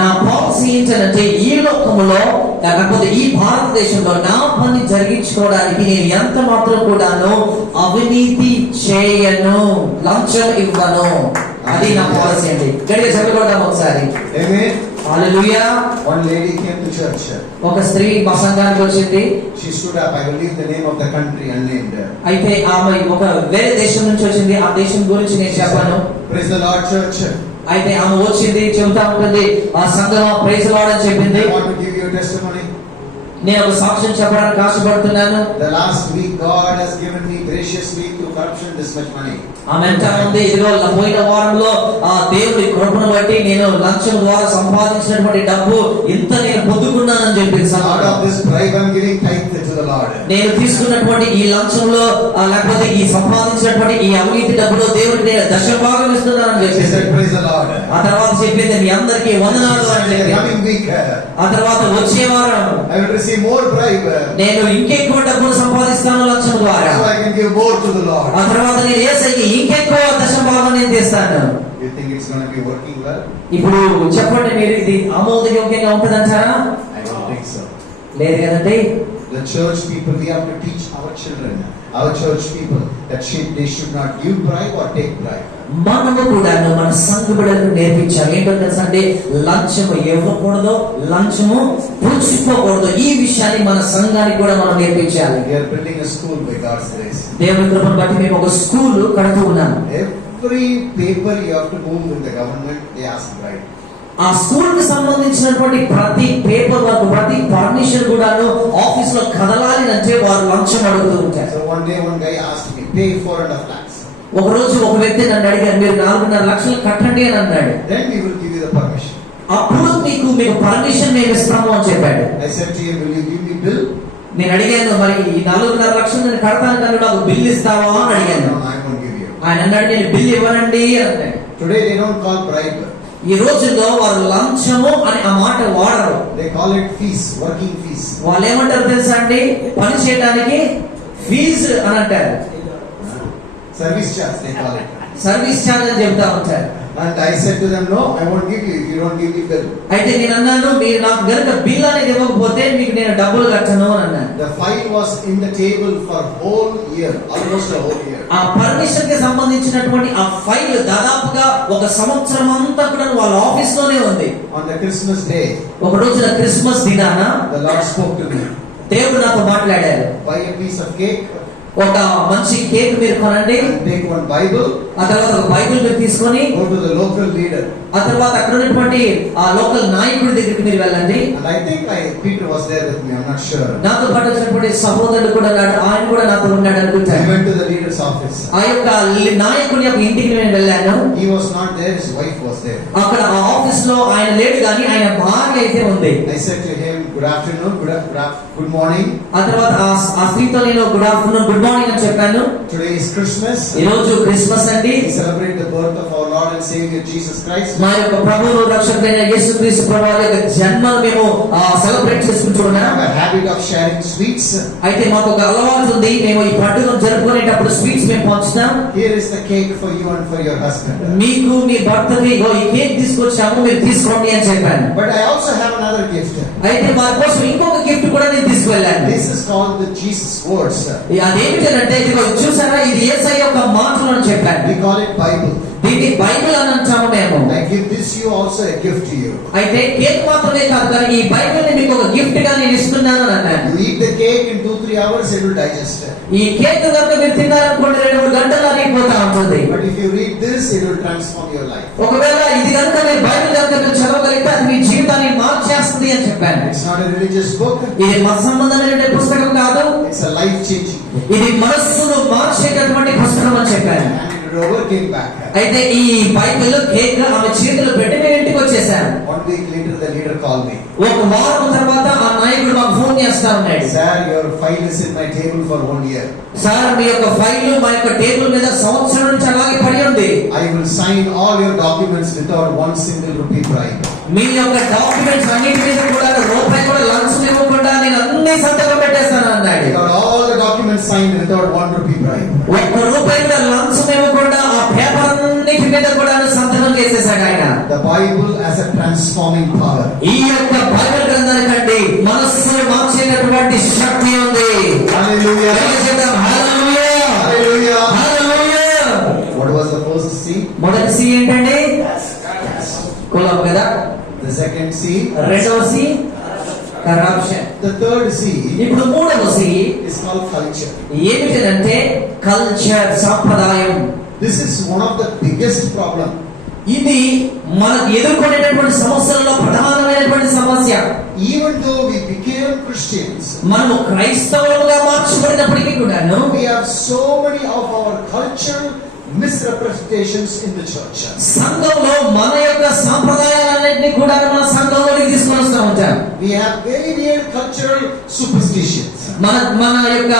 నా పాలసీ ఏంటంటే ఈ లోకములో లేకపోతే ఈ భారతదేశంలో నా పని జరిగించుకోవడానికి నేను ఎంత మాత్రం కూడాను అవినీతి చేయను, లంచం ఇవ్వను. అది నా పాలసీ అండి. గట్టిగా చెప్పగలుగుతాం ఒకసారి. Amen. Hallelujah. One lady came to church. ఒక స్త్రీ మా సంఘానికి వచ్చింది. She stood up. I will leave the name of the country unnamed. అయితే ఆమె ఒక వేరే దేశం నుంచి వచ్చింది. ఆ దేశం గురించి నేను చెప్పాను. Praise the Lord, church. అయితే ఆమె వచ్చింది, చెబుతా ఉంటుంది, ఆ సంఘం ప్రైజ్ లార్డ్ అని చెప్పింది. I want to give you a testimony. నేను ఒక సాక్ష్యం చెప్పడానికి ఆశపడుతున్నాను. The last week God has given me graciously through corruption this much money. ఆమె అంటా ఉంది, ఇదిగో పోయిన వారంలో ఆ దేవుడి కృపను బట్టి నేను లంచం ద్వారా సంపాదించినటువంటి డబ్బు ఇంత నేను పొందుకున్నానని చెప్పింది. Out of this bribe I am giving tithe to the Lord. నేను తీసుకున్నటువంటి ఈ లంచంలో లేకపోతే ఈ సంపాదించినటువంటి ఈ అవినీతి డబ్బులో దేవుడికి నేను దశభాగం ఇస్తున్నానని She said, చెప్పింది. praise the Lord. ఆ తర్వాత చెప్పింది, మీ అందరికీ వందనాలు అని The చెప్పింది. coming week ఆ తర్వాత వచ్చే వారం I will receive more bribe. నేను ఇంకెక్కువ డబ్బులు సంపాదిస్తాను లంచం ద్వారా. So I can give more to the Lord. ఆ తర్వాత నేను యేసయ్యకి ఇంకెక్కువ దశభాగం నేను తీస్తాను. You think it's going to be working well? ఇప్పుడు చెప్పండి, మీరు ఇది ఆమోదయోగ్యంగా ఉంటుందంటారా? I don't think so. లేదు కదండి. The church people, we have to teach our children, our church people, that they should not give bribe or take bribe. మనము కూడా మన సంఘ బిడ్డలకు నేర్పించాలి. ఏంటో తెలుసా అండి, లంచము ఇవ్వకూడదు, లంచము పుచ్చుకోకూడదు. ఈ విషయాన్ని మన సంఘానికి కూడా మనం నేర్పించాలి. We are building a school by God's grace. దేవుని కృపను బట్టి మేము ఒక స్కూల్ కడుతూ ఉన్నాం. Every paper you have to move in the government, they ask bribe. ఆ స్కూల్ కి సంబంధించినటువంటి ప్రతి పేపర్ వర్క్, ప్రతి పర్మిషన్ కూడాను ఆఫీస్ లో కదలాలి అంటే వారు లంచం అడుగుతూ ఉంటారు. So one day one guy asked me, pay 4.5 lakhs. ఒక రోజు ఒక వ్యక్తి నన్ను అడిగారు, మీరు 4.5 లక్షలు కట్టండి అని అన్నాడు. Then we will give you the permission. అప్పుడు మీకు పర్మిషన్ మేము ఇస్తాము అని చెప్పాడు. I said to him, will you give me bill? నేను అడిగాను, మరి ఈ 4.5 లక్షలు నేను కడతాను కానీ నాకు బిల్ ఇస్తావా అని అడిగాను. No, I won't give you. ఆయన అన్నాడు, నేను బిల్ ఇవ్వనండి అన్నాడు. Today they don't call bribe. ఈ రోజుల్లో వారు లంచము అని ఆ మాట వాడరు. They call it fees, working fees. వాళ్ళు ఏమంటారు తెలుసా అండి, పని చేయడానికి ఫీజు అని అంటారు. Service charge they call it. Service charge అని చెప్తా ఉంటారు. And I said to them, no, I won't give you if you don't give me bill. అయితే నేను అన్నాను, మీరు నాకు గనుక బిల్ అనేది ఇవ్వకపోతే మీకు నేను డబ్బులు కట్టను అని అన్నాను. The file was in the table for whole year, almost a whole year. ఆ పర్మిషన్ కి సంబంధించినటువంటి ఆ ఫైల్ దాదాపుగా ఒక సంవత్సరం అంతా కూడా వాళ్ళ ఆఫీస్ లోనే ఉంది. On the Christmas day, ఒక రోజున క్రిస్మస్ దినాన the Lord spoke to me. దేవుడు నాతో మాట్లాడారు. Buy a piece of cake, ఒక మంచి కేక్ మీరు కొనండి, and take one Bible, ఆ తర్వాత ఒక బైబిల్ మీరు తీసుకొని go to the local leader. ఆ తర్వాత అక్కడ ఉన్నటువంటి ఆ లోకల్ నాయకుడి దగ్గరికి మీరు వెళ్ళండి. And I think Peter was there with me, I'm not sure. నాతో పాటు వచ్చినటువంటి సహోదరుడు కూడా ఉన్నాడు, ఆయన కూడా నాతో ఉన్నాడు I అనుకుంటాను. went to the leader's office. ఆ యొక్క నాయకుడి యొక్క ఇంటికి నేను వెళ్ళాను. He was not there, his wife was there. అక్కడ ఆ ఆఫీస్ లో ఆయన లేడు కానీ ఆయన భార్య అయితే ఉంది. I said to him, good afternoon, good morning. ఆ తర్వాత ఆ స్త్రీతో నేను గుడ్ ఆఫ్టర్నూన్, గుడ్ మార్నింగ్ అని చెప్పాను. Today is Christmas. ఈ రోజు క్రిస్మస్ అండి. We celebrate the birth of our Lord and Savior Jesus Christ. మా యొక్క ప్రభువు రక్షకుడైన యేసుక్రీస్తు ప్రభువు యొక్క జన్మను మేము సెలబ్రేట్ చేసుకుంటున్నాం. We have a habit of sharing sweets. అయితే మాకు ఒక అలవాటు ఉంది, మేము ఈ పండుగను జరుపుకునేటప్పుడు స్వీట్స్ మేము పంచుతాం. Here is the cake for you and for your husband. మీకు మీ భర్తకి ఈ కేక్ తీసుకొచ్చాము, మీరు తీసుకోండి అని చెప్పాను. But I also have another gift. అయితే వారి కోసం ఇంకొక గిఫ్ట్ కూడా నేను తీసుకువెళ్ళాను. This is called the Jesus words. అదేమిటంటే ఇదిగో చూసారా, ఇది యేసయ్య యొక్క మాటలు అని చెప్పాను. We call it Bible. దీన్ని బైబిల్ అని అంటాము మేము. I give this you also a gift to you. అయితే కేక్ మాత్రమే కాదు కానీ ఈ బైబిల్ ని మీకు ఒక గిఫ్ట్ గా నేను ఇస్తున్నాను అని అన్నాను. You eat the cake in 2-3 hours, it will digest. ఈ కేక్ కనుక మీరు తిన్నారనుకోండి 2-3 గంటలు అరిగిపోతా ఉంటుంది. But if you read this, it will transform your life. ఒకవేళ ఇది కనుక మీరు బైబిల్ కనుక మీరు చదవగలిగితే అది మీ జీవితాన్ని మార్చేస్తుంది అని చెప్పాను. It's not a religious book. ఇది మత సంబంధమైన పుస్తకం కాదు, It's a life changing book. ఇది మనస్సును మార్చేటటువంటి పుస్తకం అని చెప్పాను. And it will handed over, came back. అయితే ఈ బైబిల్ కేక్ ఆమె చేతిలో పెట్టి నేను ఇంటికి వచ్చేసాను. 1 week later, the leader called me. ఒక వారం తర్వాత ఆ నాయకుడు మాకు ఫోన్ చేస్తా ఉన్నాడు. Sir, your file is in my table for 1 year. Sir, మీ యొక్క ఫైల్ మా యొక్క టేబుల్ మీద సంవత్సరం నుంచి అలాగే పడి ఉంది. I will sign all your documents without 1 single rupee bribe. మీ యొక్క డాక్యుమెంట్స్ అన్నిటి మీద కూడా రూపాయి కూడా లంచం ఇవ్వకుండా నేను అన్ని సంతకం పెట్టేస్తాను అన్నాడు. You got all the documents signed without 1 rupee bribe. ఒక్క రూపాయి కూడా లంచం ఇవ్వకుండా ఆ పేపర్ అన్నిటి మీద కూడా సంతకం చేసేసాడు ఆయన. The Bible as a transforming power. ఈ యొక్క బైబిల్ గ్రంథానికండి మనస్సును మార్చేటటువంటి శక్తి ఉంది. Hallelujah. Hallelujah, Hallelujah. Hallelujah. What was the first C? మొదటి సి ఏంటండి? కులం కదా. The second C? రెండవ C corruption. The third C ఇప్పుడు మూడవ సి is called culture. ఏమిటంటే కల్చర్, సంప్రదాయం. This is one of the biggest problem. ఇది మనకు ఎదుర్కొనేటటువంటి సమస్యలలో ప్రధానమైనటువంటి సమస్య. Even though we became Christians, మనము క్రైస్తవులుగా మార్చబడినప్పటికీ కూడాను we have so many of our cultural misrepresentations in the church. సంఘంలో మన యొక్క సాంప్రదాయాలన్నింటినీ కూడా మన సంఘంలోకి తీసుకొని వస్తూ ఉంటాం. We have very weird cultural superstitions. మన యొక్క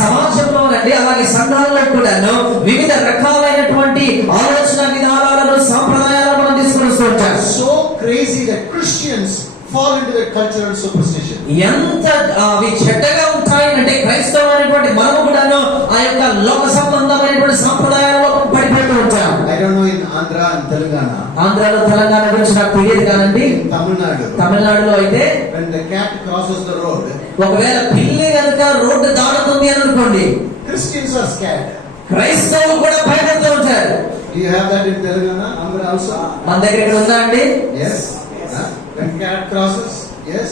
సమాజంలో నండి అలాగే సంఘాలలో కూడాను వివిధ రకాలైనటువంటి ఆలోచన విధానాలను సాంప్రదాయాలను మనం తీసుకొని వస్తూ ఉంటాం. So crazy that Christians fall into that cultural superstition. ఎంత అవి చెడ్డగా ఉంటాయంటే క్రైస్తవులైనటువంటి మనము కూడాను ఆ యొక్క లోక సంబంధమైనటువంటి సాంప్రదాయాలలో పడిపోతూ ఉంటాం. I don't know in Andhra and Telangana. ఆంధ్రాలో తెలంగాణ గురించి నాకు తెలియదు కానండి. In Tamil Nadu, తమిళనాడులో అయితే when the cat crosses the road, ఒకవేళ పిల్లి కనుక రోడ్డు దాడుతుంది అని అనుకోండి, Christians are scared. క్రైస్తవులు కూడా భయపడుతూ ఉంటారు. Do you have that in Telangana, Andhra also? మన దగ్గర ఇక్కడ ఉందా అండి? Yes. Huh? When cat crosses, yes.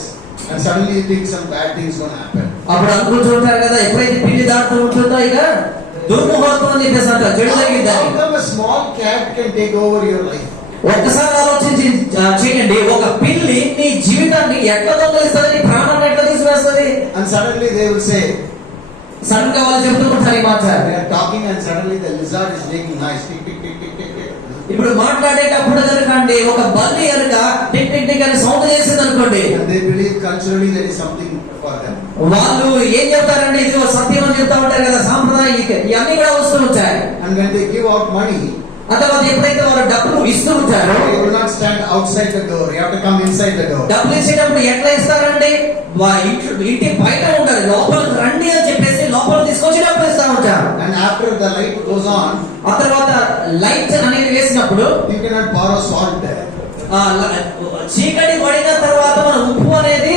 And suddenly you think some bad things going to happen. అప్పుడు అనుకుంటుంటారు కదా, ఎప్పుడైతే పిల్లి దాడుతూ ఉంటుందో ఇక దుర్ముహూర్తం అని చెప్పేసి అంటారు, చెడు జరిగిందని. How come a small cat can take over your life? ఒక్కసారి ఆలోచించి చేయండి, ఒక పిల్లి నీ జీవితాన్ని ఎట్లా దొంగలిస్తుంది, నీ ప్రాణాన్ని ఎట్లా తీసివేస్తుంది? And suddenly they will say, sudden గా వాళ్ళు చెబుతూ ఉంటారు ఈ మాట. they are talking and suddenly the lizard is making noise. Tick, tick, tick, tick, tick, tick. ఇప్పుడు మాట్లాడేటప్పుడు కనుక అండి ఒక బల్లి కనుక టిక్ టిక్ టిక్ అని సౌండ్ చేసింది అనుకోండి, And they believe culturally there is something for them. వాళ్ళు ఏం చెప్తారంటే ఇది ఒక సత్యం అని చెప్తా ఉంటారు కదా, సాంప్రదాయం ఇవన్నీ కూడా వస్తూ ఉంటాయి. And when they give out money, ఆ తర్వాత ఎప్పుడైతే వారు డబ్బులు ఇస్తూ ఉంటారో, you will not stand outside the door. You have to come inside the door. డబ్బులు ఇచ్చేటప్పుడు ఎట్లా ఇస్తారంటే ఇంటి బయట ఉండాలి, లోపలికి రండి అని చెప్పేసి లోపల తీసుకొచ్చి డబ్బులు ఇస్తా ఉంటారు. And after the light goes on, ఆ తర్వాత లైట్ అనేది వేసినప్పుడు you cannot borrow salt. చీకటి పడిన తర్వాత మన ఉప్పు అనేది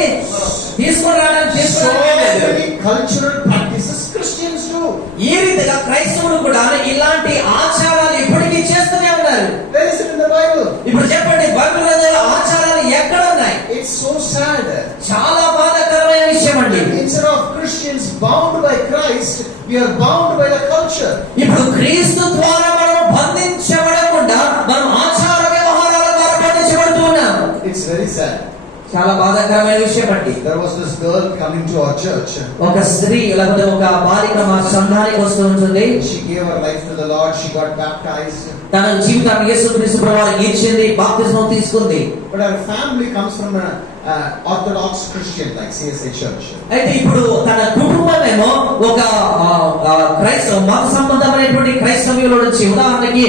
తీసుకొని రావడానికి So చేసుకోవడం many cultural practices Christians do. ఈ రీతిగా క్రైస్తవులు కూడా ఇలాంటి ఆచారాలు ఇప్పటికీ చేస్తూనే ఉన్నారు. Where is it in the Bible? ఇప్పుడు చెప్పండి, బైబిల్ గ్రంథంలో ఆచారాలు ఎక్కడ ఉన్నాయి? It's so sad. చాలా బాధాకరమైన విషయం అండి. Instead of Christians bound by Christ, we are bound by the culture. ఇప్పుడు క్రీస్తు ద్వారా మనం బంధించబడకుండా మనం ఆచార వ్యవహారాల ద్వారా బంధించబడుతూ ఉన్నాం. It's very sad. చాలా బాధాకరమైన విషయం అండి. There was this girl coming to our church. ఒక స్త్రీ లేకపోతే ఒక బాలిక మా సంఘానికి వస్తూ ఉంటుంది. She gave her life to the Lord. She got baptized. తన జీవితాన్ని యేసుక్రీస్తు ప్రభువుకి ఇచ్చింది, బాప్తిస్మం తీసుకుంది. But her family comes from an Orthodox Christian like CSA Church. అయితే ఇప్పుడు తన కుటుంబమేమో ఒక క్రైస్తవ మత సంబంధమైనటువంటి క్రైస్తవుల నుంచి, ఉదాహరణకి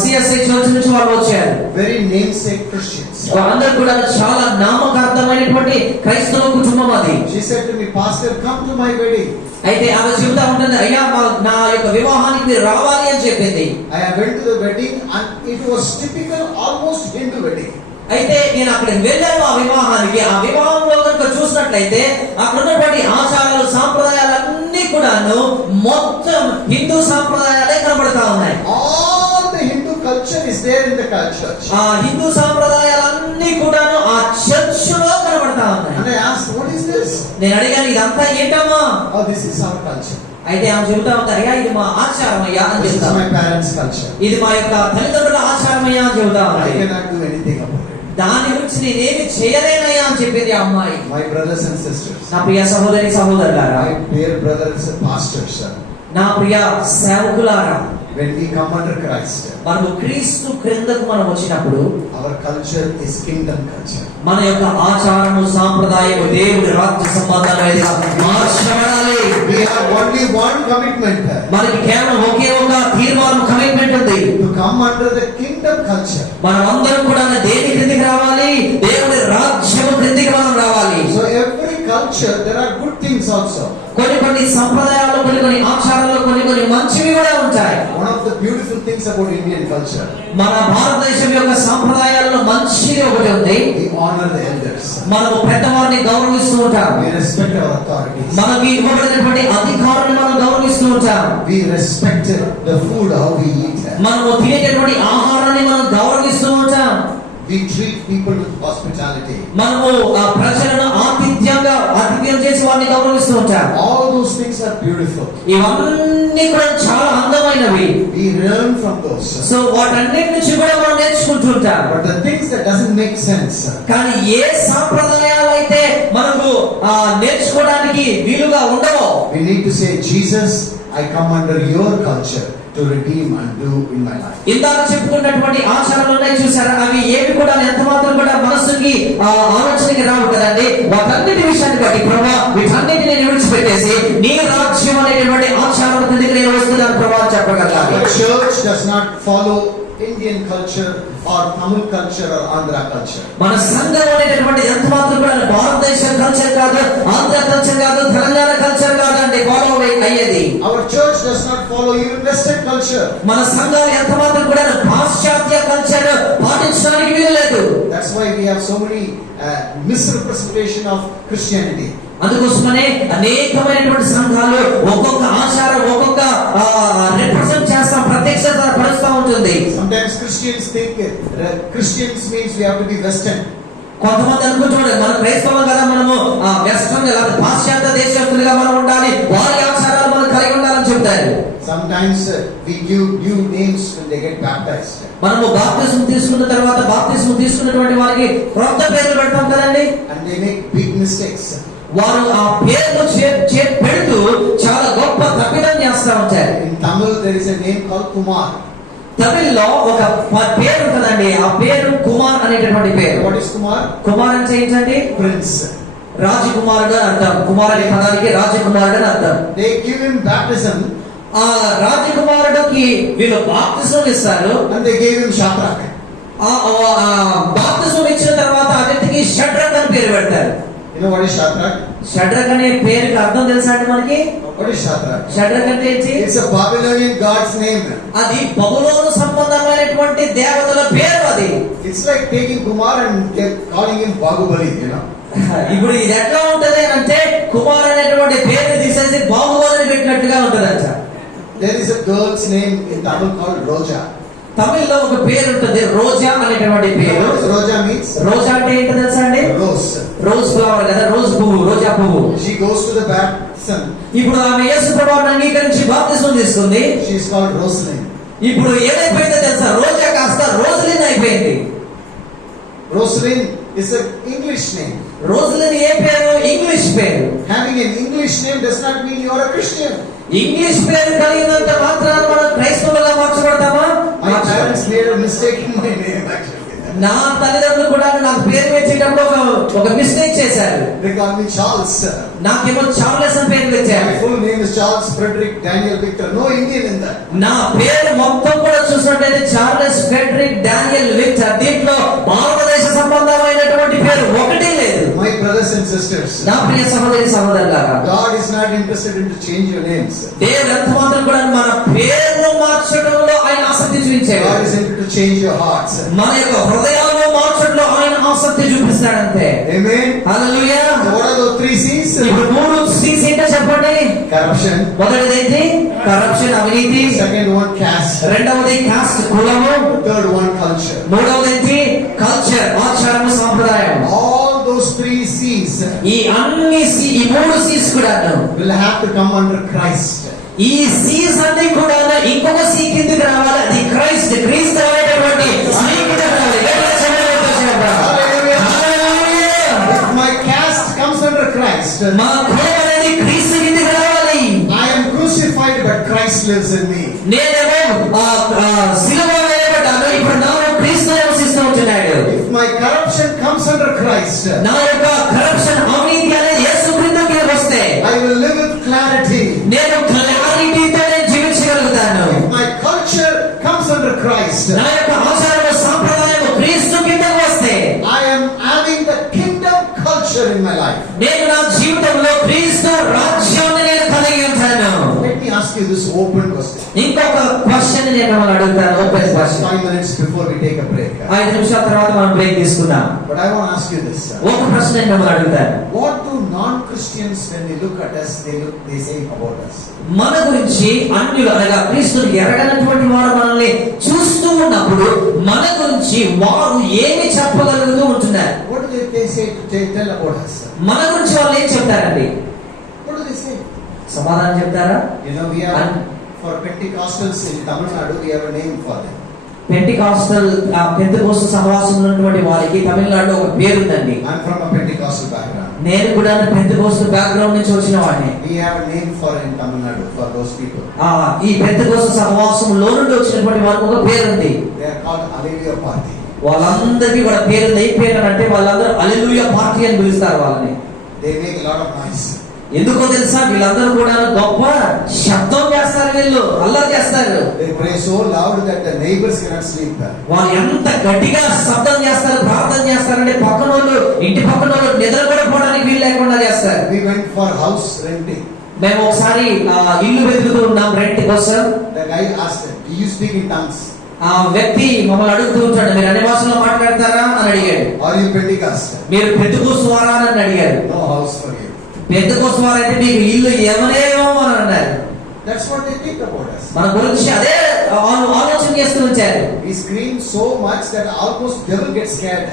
సిఎస్ఐ చర్చ్ నుంచి వాళ్ళు వచ్చారు. Very namesake Christians. వాళ్ళందరూ కూడా చాలా నామకార్థమైనటువంటి క్రైస్తవ కుటుంబం అది. She said to me, Pastor, come to my wedding. అయితే ఆమె చెబుతా ఉంటుంది, అయ్యా నా యొక్క వివాహానికి మీరు రావాలి అని చెప్పింది. I went to the wedding and it was typical almost Hindu wedding. అయితే నేను అక్కడికి వెళ్ళాను ఆ వివాహానికి. ఆ వివాహంలో కనుక చూసినట్లయితే అక్కడ ఉన్నటువంటి ఆచారాలు సాంప్రదాయాలన్నీ కూడాను మొత్తం హిందూ సాంప్రదాయాలే కనబడతా ఉన్నాయి. All the Hindu culture is there in the church. ఆ హిందూ సాంప్రదాయాలన్నీ కూడాను ఆ చర్చ్ లో కనబడతా ఉన్నాయి. And I asked, what is this? నేను అడిగాను, ఇదంతా ఏంటమ్మా? Oh, this is our culture. అయితే ఆమె చెబుతా ఉంటారు, అయ్యా ఇది మా ఆచారం అయ్యా అని This is చెప్తాను. my parents' culture. ఇది మా యొక్క తల్లిదండ్రుల ఆచారం అయ్యా అని చెబుతా I ఉంటాయి. cannot do anything about it. దాని గురించి నేనేమి చేయలేనయ్యా అని చెప్పింది ఆ అమ్మాయి. My brothers and sisters, నా ప్రియ సహోదరి సహోదరులారా, my dear brothers and pastors, నా ప్రియ సేవకులారా, when we come under Christ, మనము క్రీస్తు క్రిందకు మనం వచ్చినప్పుడు our culture is kingdom culture. మన యొక్క ఆచారము సాంప్రదాయము దేవుడి రాజ్య సంబంధాలుగా మార్చబడాలి. We have only one commitment మనకి కేవలం ఒకే ఒక తీర్మానం కమిట్మెంట్ ఉంది. to come under the kingdom culture. మనం అందరం కూడా దేని క్రిందికి రావాలి? దేవుడి రాజ్యము క్రిందికి మనం రావాలి. So every culture, there are good things also. కొన్ని సంప్రదాయాలు, కొన్ని ఆచారాలు, కొన్ని మంచివి కూడా ఉంటాయి. One of the beautiful things about Indian culture, మన భారతదేశం యొక్క సంప్రదాయాలలో మంచిది ఒకటి ఉంది. we honor the elders. మనము పెద్దవారిని గౌరవిస్తూ ఉంటాం. We respect our authorities. మనకి ఇవ్వబడినటువంటి అధికారులను మనం గౌరవిస్తూ ఉంటాం. We respect the food, how we eat. మనము తినేటటువంటి ఆహారాన్ని మనం గౌరవిస్తూ ఉంటాం. We treat people with hospitality. మనము ఆ ప్రజలను ఆతిథ్యం చేసి వారిని గౌరవిస్తూ ఉంటాం. All those things are beautiful. ఇవన్నీ కూడా చాలా అందమైనవి. We learn from those. So వాటన్నిటి నుంచి కూడా మనం నేర్చుకుంటుంటాం. But the things that doesn't make sense, కానీ ఏ సాంప్రదాయాలు అయితే మనకు నేర్చుకోవడానికి వీలుగా ఉండవో, we need to say, Jesus, I come under your culture to redeem and do in my life. ఇందాక చెప్పుకున్నటువంటి ఆచారాలు ఉన్నాయి చూసారా, అవి ఏవి కూడా ఎంత మాత్రం కూడా మనసుకి ఆలోచనకి రావు కదండి. వాటన్నిటి విషయాన్ని బట్టి ప్రభా వీటన్నిటిని నేను విడిచిపెట్టేసి నీ రాజ్యం అనేటువంటి ఆచారం కిందకి నేను వస్తున్నాను ప్రభా చెప్పగలగాలి. The church does not follow Indian culture or Tamil culture or Andhra culture. మన సంఘం అనేటటువంటి ఎంత మాత్రం కూడా భారతదేశ కల్చర్ కాదు, ఆంధ్ర కల్చర్ కాదు, తెలంగాణ కల్చర్ కాదండి ఫాలో అయ్యేది. Our church does not follow even Western culture. మన సంఘాలు ఎంత మాత్రం కూడా పాశ్చాత్య కల్చర్ పాటించడానికి వీలు లేదు. That's why we have so many misrepresentation of Christianity. అందుకోసమనే అనేకమైనటువంటి సంఘాలు ఒక్కొక్క ఆచారం ఒక్కొక్క రిప్రజెంట్ చేస్తాం, ప్రత్యక్షత పరుస్తూ ఉంటుంది. Sometimes Christians think Christians means we have to be Western. కొంతమంది అనుకుంటున్నారు మన క్రైస్తవం కదా, మనము వెస్టర్న్ లేదా పాశ్చాత్య దేశస్తులుగా మనం ఉండాలి, వారి ఆచారాలు మనం కలిగి ఉండాలని చెప్తారు. Sometimes we give new names when they get baptized. మనము బాప్తిస్మం తీసుకున్న తర్వాత బాప్తిస్మం తీసుకున్నటువంటి వారికి క్రొత్త పేర్లు పెడతాం కదండి. And they make big mistakes. వారు ఆ పేర్లు పెడుతూ చాలా గొప్ప తప్పిదం చేస్తా ఉంటారు. In Tamil there is a name called Kumar. తమిళ్లో ఒక పేరు ఉంటుందండి, ఆ పేరు కుమార్ అనేటటువంటి పేరు. What is Kumar? కుమార్ అంటే ఏంటండి? Prince. రాజకుమారుడు అని అర్థం. కుమార్ అనే పదానికి రాజకుమారుడు అని అర్థం. They give him baptism. ఆ రాజకుమారుడికి వీళ్ళు బాప్తిస్మం ఇస్తారు. And they gave him Shadrach. బాప్తిస్మం ఇచ్చిన తర్వాత ఆ వ్యక్తికి షడ్రక్ అని పేరు పెడతారు. You know what is Shadrach? Shadrach అనే పేరుకి అర్థం తెలుసా అండి మనకి? What is Shadrach? షడ్రక్ అంటే ఏంటి? It's a Babylonian god's name. అది బబులోను సంబంధమైనటువంటి దేవతల పేరు అది. It's like taking Kumar and calling him Bahubali, you know. ఇప్పుడు ఇది ఎట్లా ఉంటది అంటే కుమార్ అనేటువంటి పేరు తీసేసి బాహుబలిని పెట్టినట్టుగా ఉంటదంట. There is a girl's name in Tamil called Roja. తమిళ్లో ఒక పేరు ఉంటుంది, రోజా అనేటువంటి పేరు. What does Roja means? రోజా అంటే ఏంటో తెలుసా అండి? Rose. రోజ్ ఫ్లవర్ కదా, రోజ్ పువ్వు, రోజా పువ్వు. She goes to the baptism. ఇప్పుడు ఆమె యేసు ప్రభువుని అంగీకరించి బాప్తిస్మం తీసుకుంది. She is called Rosaline. ఇప్పుడు ఏమైపోయిందో తెలుసా? రోజా కాస్త రోజ్లిన్ అయిపోయింది. Rosaline is an English name. Roslyn ఏ పేరు? ఇంగ్లీష్ పేరు. Having an English name does not mean you are a Christian. English పేరు కలిగినంత మాత్రాన మనం క్రైస్తవులుగా మార్చబడతామా? My parents made a mistake in my name actually. నా తల్లిదండ్రులు కూడా నాకు పేరు పెట్టేటప్పుడు ఒక మిస్టేక్ చేశారు. They call me Charles. నాకేమో చార్లెస్ అని పేరు My పెట్టారు. full name is Charles Frederick Daniel Victor. No Indian in that. నా పేరు మొత్తం కూడా చూసినట్లయితే చార్లెస్ ఫెడరిక్ డానియల్ విక్టర్. దీంట్లో భారతదేశ సంబంధమైనటువంటి పేరు ఒకటే లేదు. My brothers and sisters, నా ప్రియ సహోదరి సహోదరులారా, God is not interested in to change your names. దేవుడు ఎంత మాత్రం కూడా మన పేరును మార్చడంలో ఆయన ఆసక్తి చూపించాడు. God is interested to change your hearts. మన యొక్క హృదయాలను మార్చడంలో ఆయన ఆసక్తి చూపిస్తాడంతే. Amen. Hallelujah. So what are those 3 C's? ఇప్పుడు 3 C's ఏంటో చెప్పండి. Corruption. మొదటిది ఏంటి? కరప్షన్, అవినీతి. Second one, caste. రెండవది కాస్ట్, కులము. Third one, culture. మూడవది ఏంటి? కల్చర్, ఆచారం, సాంప్రదాయం. All those 3 C's ఈ 3 C's కూడా will have to come under Christ. ఈ C's అన్ని కూడా ఇంకొక C కిందకి రావాలి. అది క్రీస్తు అనేటటువంటి C కిందకి రావాలి. If my caste comes under Christ, మా కులం అనేది క్రీస్తు కిందకి రావాలి. I am crucified but Christ Christ lives in me. నేనేమో సిలువ వేయబడ్డాను, ఇప్పుడు నాలో క్రీస్తు నివసిస్తూ ఉంటున్నాడు. If my corruption comes under Christ, నా యొక్క కరప్షన్ అవినీతి అనేది యేసు క్రీస్తుకి వస్తే I will live with clarity. నేను క్లారిటీతో జీవించగలుగుతాను. If my culture comes under Christ, నా యొక్క ఆచారము సంప్రదాయము క్రీస్తు కిందకు వస్తే I am having the kingdom culture in my life. నేను నా జీవితంలో క్రీస్తు రాజ్యాన్ని నేను కలిగి ఉంటాను. Let me ask you this open question. ఇంకొక క్వశ్చన్ నేను మిమ్మల్ని అడుగుతాను. Open question. 5 minutes before we take a break. 5 నిమిషాల తర్వాత మనం బ్రేక్ తీసుకుందాం. But I want to ask you this. ఒక ప్రశ్న నేను మిమ్మల్ని అడుగుతాను. What do non-Christians, when they look at us, they say about us? మన గురించి అన్యులు అనగా క్రీస్తుని ఎరగనటువంటి వారు మనల్ని చూస్తూ ఉన్నప్పుడు మన గురించి వారు ఏమి చెప్పగలుగుతూ ఉంటున్నారు? What do they say to tell about us? మన గురించి వాళ్ళు ఏం చెప్తారండి? What do they say? సమాధానం చెప్తారా? You know, we have, for Pentecostals in Tamil Nadu, we have a name for them. Pentecostal Pentecost సహవాసం ఉన్నటువంటి వారికి తమిళనాడులో ఒక పేరు ఉందండి. I'm from a Pentecostal background. నేను కూడా పెంతెకోస్తు బ్యాక్గ్రౌండ్ నుంచి వచ్చిన వాడిని. We have a name for in Tamil Nadu for those people. ఈ పెంతెకోస్తు సహవాసంలో నుండి వచ్చినటువంటి వారికి ఒక పేరు ఉంది. They are called Alleluia Party. వాళ్ళందరికీ కూడా పేరు ఉంది. ఏ పేరు అంటే వాళ్ళందరూ అల్లెలూయా పార్టీ అని పిలుస్తారు వాళ్ళని. They make a lot of noise. ఎందుకో తెలుసా? వీళ్ళందరూ కూడా గొప్ప శబ్దం చేస్తారు, వీళ్ళు అల్లరి చేస్తారు. They pray so loud that the neighbors cannot sleep. వాళ్ళు ఎంత గట్టిగా శబ్దం చేస్తారు, ప్రార్థన చేస్తారంటే పక్కన వాళ్ళు, ఇంటి పక్కన వాళ్ళు నిద్ర కూడా పోవడానికి వీలు లేకుండా చేస్తారు. We went for house renting. మేము ఒకసారి ఇల్లు వెతుకుతూ ఉన్నాం రెంట్ కోసం. The guy asked, "Do you speak in tongues? ఆ వ్యక్తి మమ్మల్ని అడుగుతూ ఉంటాడు, మీరు అన్ని భాషలో మాట్లాడతారా అని అడిగాడు. Are you Pentecostal? మీరు పెంతెకోస్తు వారా అని అడిగాడు. No house for you." Pentecost వారైతే మీకు ఇల్లు ఎవరేమో అని అన్నారు. That's what they think about us. మన గురించి అదే ఆలోచన చేస్తూ ఉంచారు. We scream so much that almost devil gets scared.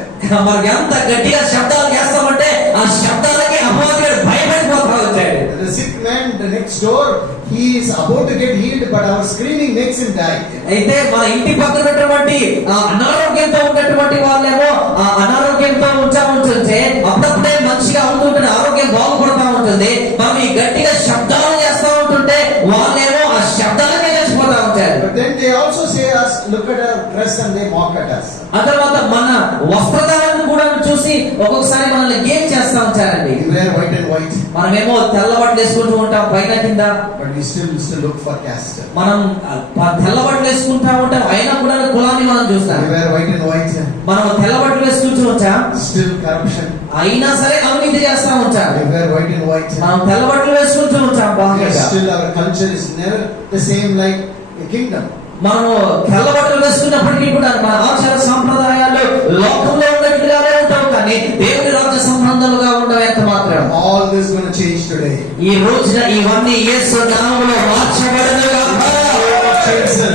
మనకి ఎంత గట్టిగా శబ్దాలు చేస్తామంటే ఆ శబ్దాలకి అపవాది భయపడిపోతా వచ్చాడు. The sick man the next door, he is about to get healed, but our screaming makes him die. అయితే మన ఇంటి పక్కన ఉన్నటువంటి అనారోగ్యంతో ఉన్నటువంటి వాళ్ళేమో అనారోగ్యంతో ఉంటుంటే అప్పుడప్పుడే మంచిగా అవుతుంటుంది, ఆరోగ్యం బాగుపడతా ఉంటుంది. మనం ఈ గట్టిగా శబ్దాలు చేస్తూ ఉంటుంటే వాళ్ళేమో ఆ శబ్దాలకే చచ్చిపోతా ఉంటారు. But then they also say us, look at our dress and they mock at us. ఆ తర్వాత మన వస్త్రధారణను కూడా చూసి ఒక్కొక్కసారి మనల్ని గేమ్ చేస్తా ఉంటారండి. We wear white and white. మనమేమో తెల్లబట్టలు వేసుకుంటూ ఉంటాం పైన కింద. But we still look for caste. మనం తెల్లబట్టలు వేసుకుంటా ఉంటాం, అయినా కూడా కులాన్ని మనం చూస్తాం. We wear white and white. మనం తెల్లబట్టలు వేసుకుంటూ ఉంటాం, Still corruption. అయినా సరే అవినీతి చేస్తా ఉంటాం. We wear white and white. మనం తెల్లబట్టలు వేసుకుంటూ ఉంటాం బాగా. Still our culture is never the same like the kingdom. మనము తెల్లబట్టలు వేసుకున్నప్పటికీ కూడా మన ఆచార సంప్రదాయాలు లోకంలో ఉన్నట్టుగానే ఉంటాం, కానీ దేవుని రాజ్య సంబంధాలుగా ఉండవు ఎంత మాత్రం. All this is going to change today. ఈ రోజున ఇవన్నీ యేసు నామములో మార్చబడునుగాక.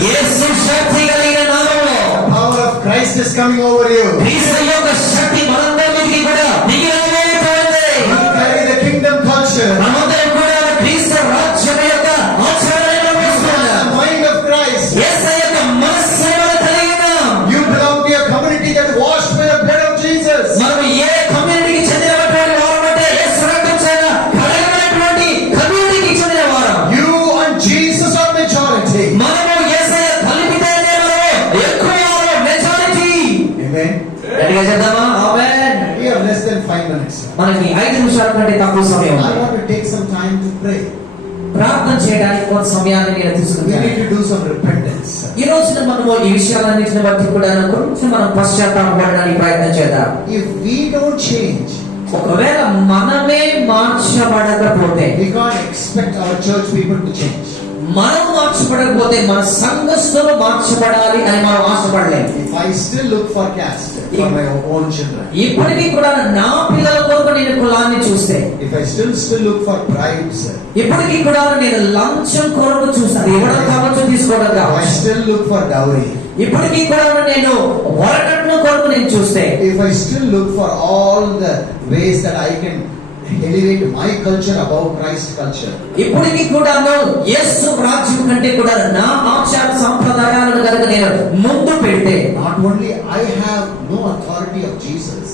యేసు శక్తి కలిగిన నామములో Power of Christ is coming over you. క్రీస్తు యొక్క శక్తి మనందరికీ కూడా దిగి రాబోతోంది. You carry the kingdom culture. మనమందరం కూడా క్రీస్తు రాజ్యం యొక్క ఆచారాలను వేస్తున్నాం. The mind of Christ. యేసు యొక్క మనస్సును కలిగి ఉన్నాం. You belong to a community that is washed by the blood of Jesus. మనం ఏ కమ్యూనిటీకి చెందినటువంటి వారం అంటే యేసు రక్తం చేత కడగబడినటువంటి కమ్యూనిటీకి చెందిన వారం. You and Jesus are majority. మనము యేసయ్య కలిపితేనే మనము ఎక్కువ వారం, మెజారిటీ. Amen. గట్టిగా చెప్దామా? ఆమేన్. We have less than 5 minutes. మనకి 5 నిమిషాల కంటే తక్కువ సమయం I ఉంది. want to take some time to pray. ప్రార్థన చేయడానికి కొంత సమయాన్ని నేను We తీసుకుంటాను. need to do some repentance. ఈ రోజున మనము ఈ విషయాలన్నింటిని బట్టి కూడా కొంచెం మనం పశ్చాత్తాపడడానికి ప్రయత్నం చేద్దాం. If we don't change, ఒకవేళ మనమే మార్చబడకపోతే, we can't expect our church people to change. మనం మార్చబడకపోతే మన సంఘస్థులు మార్చబడాలి అని మనం ఆశపడలేము. If I still look for caste for my own children, ఇప్పటికీ కూడా నా పిల్లల కొరకు నేను కులాన్ని చూస్తే, if I still look for bribes, ఇప్పటికీ కూడా నేను లంచం కొరకు చూస్తాను, ఇవ్వడం కావచ్చు తీసుకోవడం if I కావచ్చు. still look for dowry, ఇప్పటికీ కూడా నేను వరకట్నం కొరకు నేను చూస్తే, if I still look for all the ways that I can elevate my culture above Christ culture, ఇప్పటికీ కూడా యేసు రాజ్యం కంటే కూడా నా ఆచార సంప్రదాయాలను కనుక నేను ముందు పెడితే, not only I have no authority of Jesus,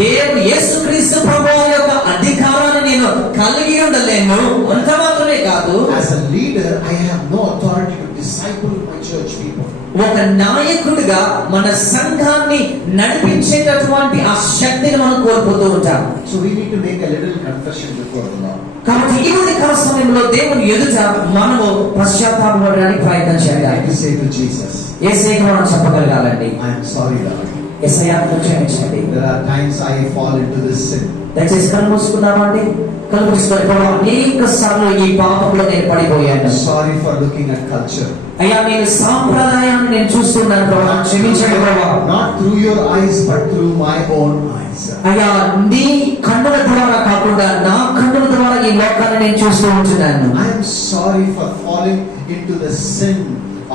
దేవుడు యేసుక్రీస్తు ప్రభువు యొక్క అధికారాన్ని నేను కలిగి ఉండలేను. అంత మాత్రమే కాదు, as a leader I have no authority to disciple my church people. ఒక నాయకుడిగా మన సంఘాన్ని నడిపించేటటువంటి ఆ శక్తిని మనం కోల్పోతూ ఉంటాం. So we need to make a little confession before the Lord. కాబట్టి ఈ ఉదయకాల సమయంలో దేవుని ఎదుట మనము పశ్చాత్తాపడడానికి ప్రయత్నం చేయాలి. I say to Jesus, యేసయ్యకు మనం చెప్పగలగాలండి, I am sorry Lord. యేసయ్యా క్షమించండి. There are times I fall into this sin. దయచేసి కళ్ళు మూసుకున్నామండి. కళ్ళు మూసుకొని అనేక సార్లు ఈ పాపంలో నేను పడిపోయాను. Sorry for looking at culture. అయ్యా నేను సాంప్రదాయాన్ని నేను చూస్తున్నాను ప్రభా, క్షమించండి ప్రభా. Not through your eyes but through my own eyes. అయ్యా నీ కన్నుల ద్వారా కాకుండా నా కన్నుల ద్వారా ఈ లోకాన్ని నేను చూస్తూ ఉంటున్నాను. I am sorry for falling into the sin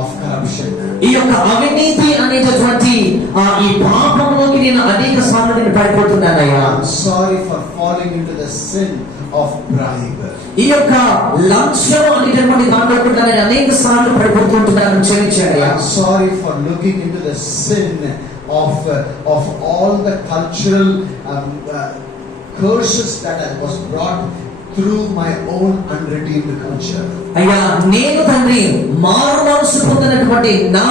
of corruption. ఈ యొక్క అవినీతి అనేటటువంటి ఈ పాపంలోకి నేను అనేక సార్లు నేను పడిపోతున్నాను అయ్యా. I am sorry for falling into the sin of bribe. ఈ యొక్క లక్ష్యం అనేటటువంటి దాంట్లో కూడా నేను అనేక సార్లు పడిపోతుంటున్నాను, క్షమించండి. I am sorry for looking into the sin of all the cultural curses that was brought through my own unredeemed culture. అయ్యా నేను తండ్రి మారు మనసు పొందినటువంటి నా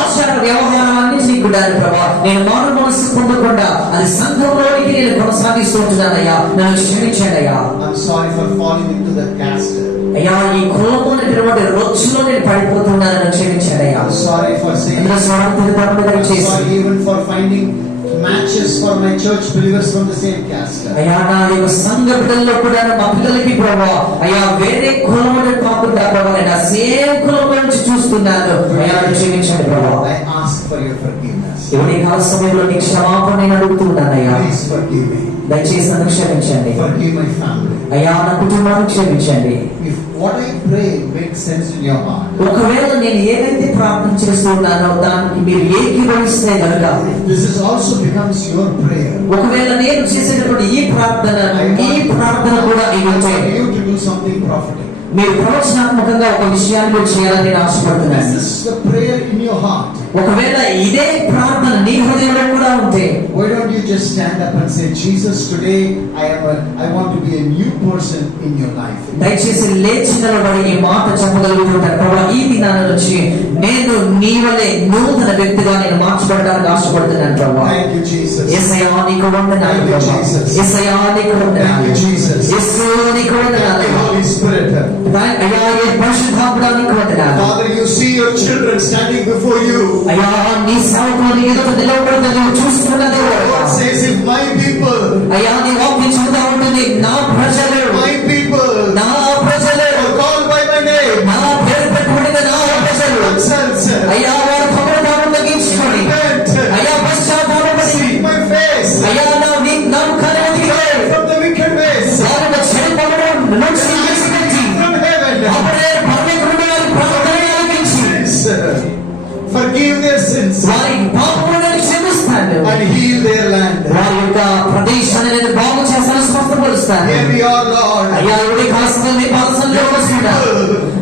ఆచార వ్యవహారాన్ని కూడా ప్రభా, నేను మారు మనసు పొందకుండా అది సంఘంలోనికి నేను కొనసాగిస్తూ ఉంటున్నాను అయ్యా, నన్ను క్షమించండి అయ్యా. I'm sorry for falling into the caste. అయ్యా ఈ కులము అనేటువంటి రొచ్చులో నేను పడిపోతున్నాను, నన్ను క్షమించండి అయ్యా. I'm sorry for saying, I'm sorry even for finding matches for my church believers from the same caste. అయ్యా నా యొక్క సంఘ బిడ్డల్లో కూడా మా పిల్లలకి ప్రభా, అయ్యా వేరే కులము కాకుండా ప్రభా నేను సేమ్ కులం నుంచి చూస్తున్నాను అయ్యా, క్షమించండి ప్రభా. I ask for your forgiveness. ఎవరి కాల సమయంలో నీ క్షమాపణ నేను అడుగుతున్నాను అయ్యా, Please forgive me. దయచేసి నన్ను క్షమించండి. Forgive my family. అయ్యా నా కుటుంబాన్ని క్షమించండి. If what I pray makes sense in your heart, ఒకవేళ నేను ఏదైతే ప్రార్థన చేస్తున్నానో దానికి మీరు ఏకీభవిస్తే కనుక this is also becomes your prayer. ఒకవేళ నేను చేసేటటువంటి ఈ ప్రార్థన కూడా I ఏమంటే want you to do something prophetic. మీరు ప్రవచనాత్మకంగా ఒక విషయాన్ని మీరు చేయాలని నేను ఆశపడుతున్నాను. This is the prayer in your heart. ఒకవేళ ఇదే ప్రార్థన నీ హృదయంలో కూడా ఉంటే, Why don't you just stand up and say, Jesus, today I want to be a new person in your life. దయచేసి లేచి నిలబడి ఈ మాట చెప్పగలుగుతుంటారు ప్రభా, ఈ దినాల నుంచి నేను నీ వలె నూతన వ్యక్తిగా నేను మార్చబడడానికి ఆశపడుతున్నాను ప్రభా. Thank you, Jesus. యేసయ్యా నీకు వందనాలు Thank you, ప్రభా. Jesus. యేసయ్యా నీకు వందనాలు. Thank you, Jesus. యేసు నీకు వందనాలు. Thank you, Holy Spirit. అయ్యా ఈ పరిశుద్ధాత్మ నీకు వందనాలు. Father, you see your children standing before you. అయ్యా నీ సేవకులు ఎదుట నిలబడుతున్న చూస్తున్నదే God says, if my people, అయ్యా నీ వాక్యం చెబుతా ఉంటుంది, నా ప్రజలు my people, నా ప్రజలు are called by my name, నా పేరు పెట్టుకున్న నా ప్రజలు themselves, అయ్యా వారు తమను తగ్గించుకొని repent, అయ్యా పశ్చాత్తాపపడి seek my face, అయ్యా నా కనుమతి from the wicked ways, వారి చెడుపడడం నుంచి విడిచిపెట్టి from heaven, అప్పుడే పరమేశ్వరుని వారి ప్రార్థనని ఆలకించి forgive their sins, వారి పాపములను క్షమిస్తాను, and heal their land. వారి యొక్క ప్రదేశాన్ని నేను బాగు చేస్తాను, స్వస్థపరుస్తాను. Here we are, Lord, అయ్యా ఎవరి కాస్త నీ పాదసంలో వస్తున్నాను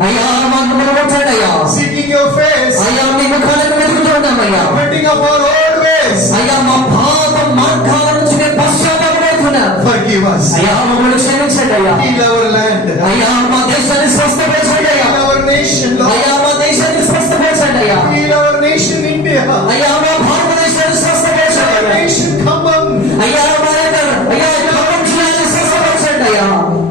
అయ్యా, మాకు మనవట్టండి అయ్యా, seeking your face, అయ్యా మీ ముఖాలను వెతుకుతున్నామయ్యా, repenting of our old ways. అయ్యా మా పాప మార్గాల నుంచి మేము పశ్చాత్తాపడుతున్నాం. Forgive us. అయ్యా మమ్మల్ని క్షమించండి అయ్యా, Heal our land. అయ్యా మా దేశాన్ని స్వస్థపరచండి అయ్యా, Heal our nation, Lord. అయ్యా మా దేశాన్ని స్వస్థపరచండి అయ్యా, Heal our nation, India. అయ్యా మా భారతదేశాన్ని స్వస్థపరచండి Our అయ్యా, nation, Khammam. అయ్యా మా యొక్క అయ్యా ఖమ్మం జిల్లాని స్వస్థపరచండి అయ్యా,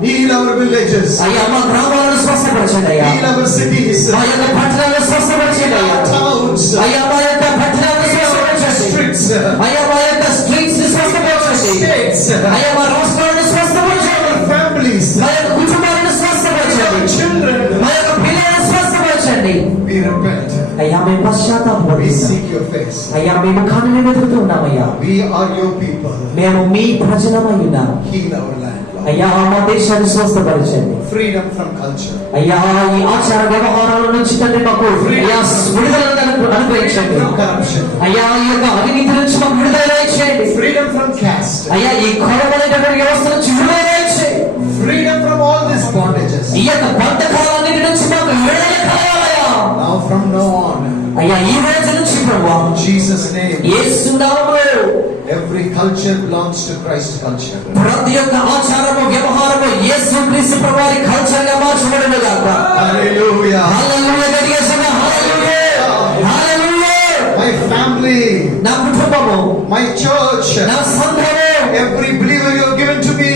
Heal our villages. అయ్యా మా గ్రామాలను స్వస్థపరచండి అయ్యా, Heal our cities. మా యొక్క పట్టణాలను స్వస్థపరచండి అయ్యా, Our towns. అయ్యా మా యొక్క పట్టణాలను స్వస్థపరచండి, Districts. అయ్యా మా యొక్క స్ట్రీట్స్ ని స్వస్థపరచండి, States. అయ్యా మా రాష్ట్రాలను స్వస్థపరచండి, Our families. మా యొక్క కుటుంబాలను Our స్వస్థపరచండి, children. మా యొక్క పిల్లలను స్వస్థపరచండి. We repent. అయ్యా మేము We పశ్చాత్తాపడుతున్నాం, seek your face. అయ్యా మేము కనులు వెతుకుతున్నామయ్యా, We are your people. మేము మీ ప్రజలమై ఉన్నాం. Heal our land, Lord. అయ్యా మా దేశాన్ని స్వస్థపరచండి, Freedom from culture. అయ్యా ఈ ఆచార వ్యవహారాల నుంచి తండ్రి మాకు అయ్యా విడుదలను అనుగ్రహించండి, From corruption. అయ్యా ఈ యొక్క అవినీతి నుంచి మాకు విడుదల ఇచ్చేయండి, Freedom from caste. అయ్యా ఈ కొరవైనటువంటి వ్యవస్థ నుంచి విడుదల ఇచ్చేయండి, Freedom from all these bondages. ఈ యొక్క బంధకాలన్నిటి నుంచి మాకు విడుదల కావాలయ్యా. Now from now on, అయ్యా ఈ రోజు నుంచి ప్రభువా. In Jesus' name. యేసు నామములో Every culture belongs to Christ culture. ప్రతి ఒక్క ఆచారము వ్యవహారము యేసు క్రీస్తు ప్రభువారి కల్చర్ గా మార్చబడును గాక. Hallelujah. హల్లెలూయా. గట్టిగా చెప్పండి. హల్లెలూయా. హల్లెలూయా. My family, నా కుటుంబము, my church, నా సంఘము, every believer you have given to me,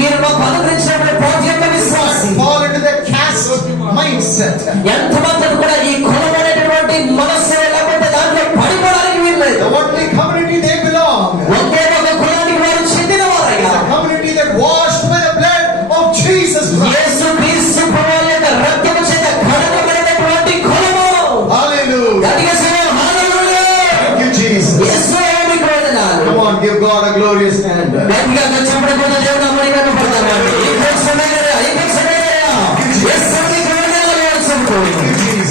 మీరు మాకు అనుగ్రహించినటువంటి ప్రతి ఒక్క విశ్వాసి fall into the caste mindset. ఎంతమంది కూడా ఈ కులం అనేటువంటి మనస్సు లేకపోతే దాంట్లో పడిపోవడానికి వీల్లేదు. The only community they belong, ఒకే ఒక కులానికి వారు చెందిన వారయ్యా. the community that washed by the blood of Jesus Christ. యేసు క్రీస్తు ప్రభువు యొక్క రక్తము చేత కడగబడినటువంటి కులము. Hallelujah. గట్టిగా చెప్పండి. హల్లెలూయా. Thank you, Jesus. యేసునికి వందనాలు. Come on, give God a glorious hand. గట్టిగా చెప్పండి. కొంచెం దేవుని నామమున కనపడతామండి. ఇంకొకసారిగా, ఇంకొకసారిగా. యేసునికి వందనాలు చెప్పుకోండి.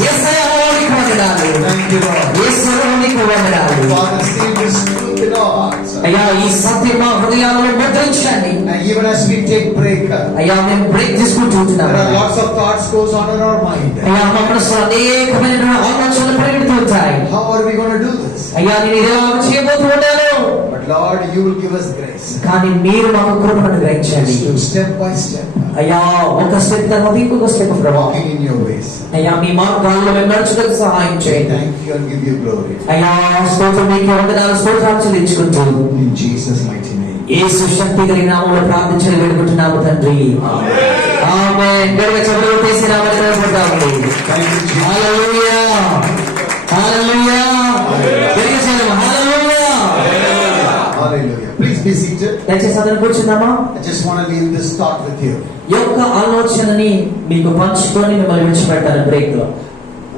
యేసయ్యకి వందనాలు. Thank you, Lord. యేసునికి వందనాలు. Father, seal this truth in our hearts. అయ్యా ఈ సత్యం మా హృదయాలలో ముద్రించండి. And even as we take break, అయ్యా మేము బ్రేక్ తీసుకుంటున్నాము. there are lots of thoughts goes on in our mind. అయ్యా మా మనసులో అనేకమైన ఆలోచనలు పరిగెడుతూ ఉంటాయి. How are we going to do this? అయ్యా నేను ఇలా చేయబోతున్నాను. But Lord, you will give us grace కానీ మీరు మాకు కృపను గ్రహించండి. to step by step అయ్యా ఒక స్టెప్ తర్వాత ఇంకొక స్టెప్ ప్రభావం. walking in your ways. అయ్యా మీ మార్గాల్లో మేము నడుచుటకు సహాయం We చేయండి. thank you and give you glory. అయ్యా స్తోత్రం మీకు వందనాలు స్తోత్రాలు చెల్లించుకుంటూ In Jesus' mighty name. యేసు శక్తి కలిగిన నామములో ప్రార్థించి వేడుకుంటున్నాము తండ్రి. ఆమేన్. గట్టిగా చప్పట్లు కొట్టేసి నామములో వేడుకుంటాము. Thank you, Jesus. హల్లెలూయా. హల్లెలూయా. గట్టిగా చెప్పండి. హల్లెలూయా. Hallelujah. Please be seated. దయచేసి అందరూ కూర్చుందామా? I just want to leave this thought with you. ఈ యొక్క ఆలోచనని మీకు పంచుకొని మిమ్మల్ని విడిచిపెట్టాను బ్రేక్ లో.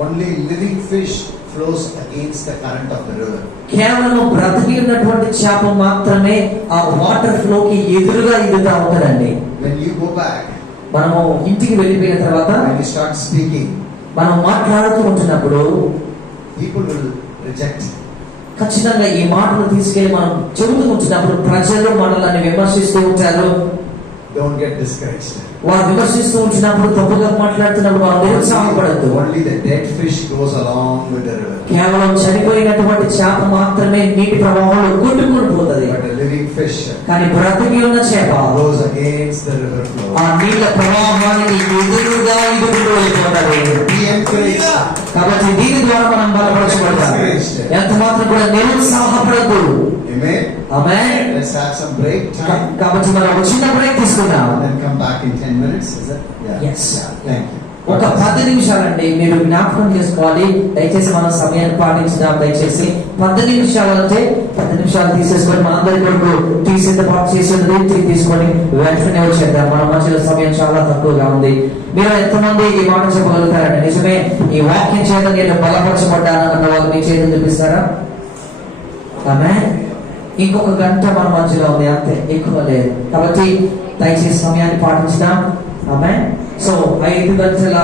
Only living fish flows against the current of the river. కేవలం బ్రతికి ఉన్నటువంటి చేప మాత్రమే ఆ వాటర్ ఫ్లోకి ఎదురుగా ఎదుగుతా ఉంటదండి. When you go back, మనము ఇంటికి వెళ్ళిపోయిన తర్వాత when you start speaking, మనం మాట్లాడుతూ ఉంటున్నప్పుడు people will reject. ఖచ్చితంగా ఈ మాటలు తీసుకెళ్లి మనం చెబుతూ ఉంటున్నప్పుడు ప్రజలు మనల్ని విమర్శిస్తూ ఉంటారు. Don't get discouraged. వారు విమర్శిస్తూ ఉంటున్నప్పుడు తప్పుగా మాట్లాడుతున్నప్పుడు వారు నిరుత్సాహపడద్దు. Only the dead fish goes along with the river. కేవలం చనిపోయినటువంటి చేప మాత్రమే నీటి ప్రవాహంలో కొట్టుకుని పోతుంది. But the living fish కానీ బ్రతికి ఉన్న చేప goes against the river flow. ఆ నీళ్ళ ప్రవాహానికి ఎదురుగా ఎదురుకు వెళ్ళిపోతుంది. Be encouraged. కాబట్టి దీని ద్వారా మనం బలపరచబడతాం. ఎంత మాత్రం కూడా నిరుత్సాహపడద్దు. Amen. Amen. Let's have some break time కాబట్టి మనం ఒక చిన్న బ్రేక్ తీసుకుందాం. and then come back in 10 minutes. Is it? Yeah. Yes. Thank you. ఒక 10 నిమిషాలండి మీరు జ్ఞాపకం చేసుకోవాలి. దయచేసి మనం సమయాన్ని పాటించుదాం. దయచేసి 10 నిమిషాలు అంటే 10 నిమిషాలు తీసేసుకొని మన అందరి కొరకు టీ సిద్ధపాటు చేసి టీ తీసుకొని వెంటనే వచ్చేద్దాం. మన మధ్యలో సమయం చాలా తక్కువగా ఉంది. మీరు ఎంతమంది ఈ మాట చెప్పగలుగుతారండి? నిజమే ఈ వాక్యం చేత నేను బలపరచబడ్డాను అన్న వాళ్ళు మీ చేతులు చూపిస్తారా? ఆమేన్. ఇంకొక గంట మన మధ్యలో ఉంది, అంతే, ఎక్కువ లేదు. కాబట్టి దయచేసి సమయాన్ని పాటించుదాం. ఆమేన్. సో 5 గంటల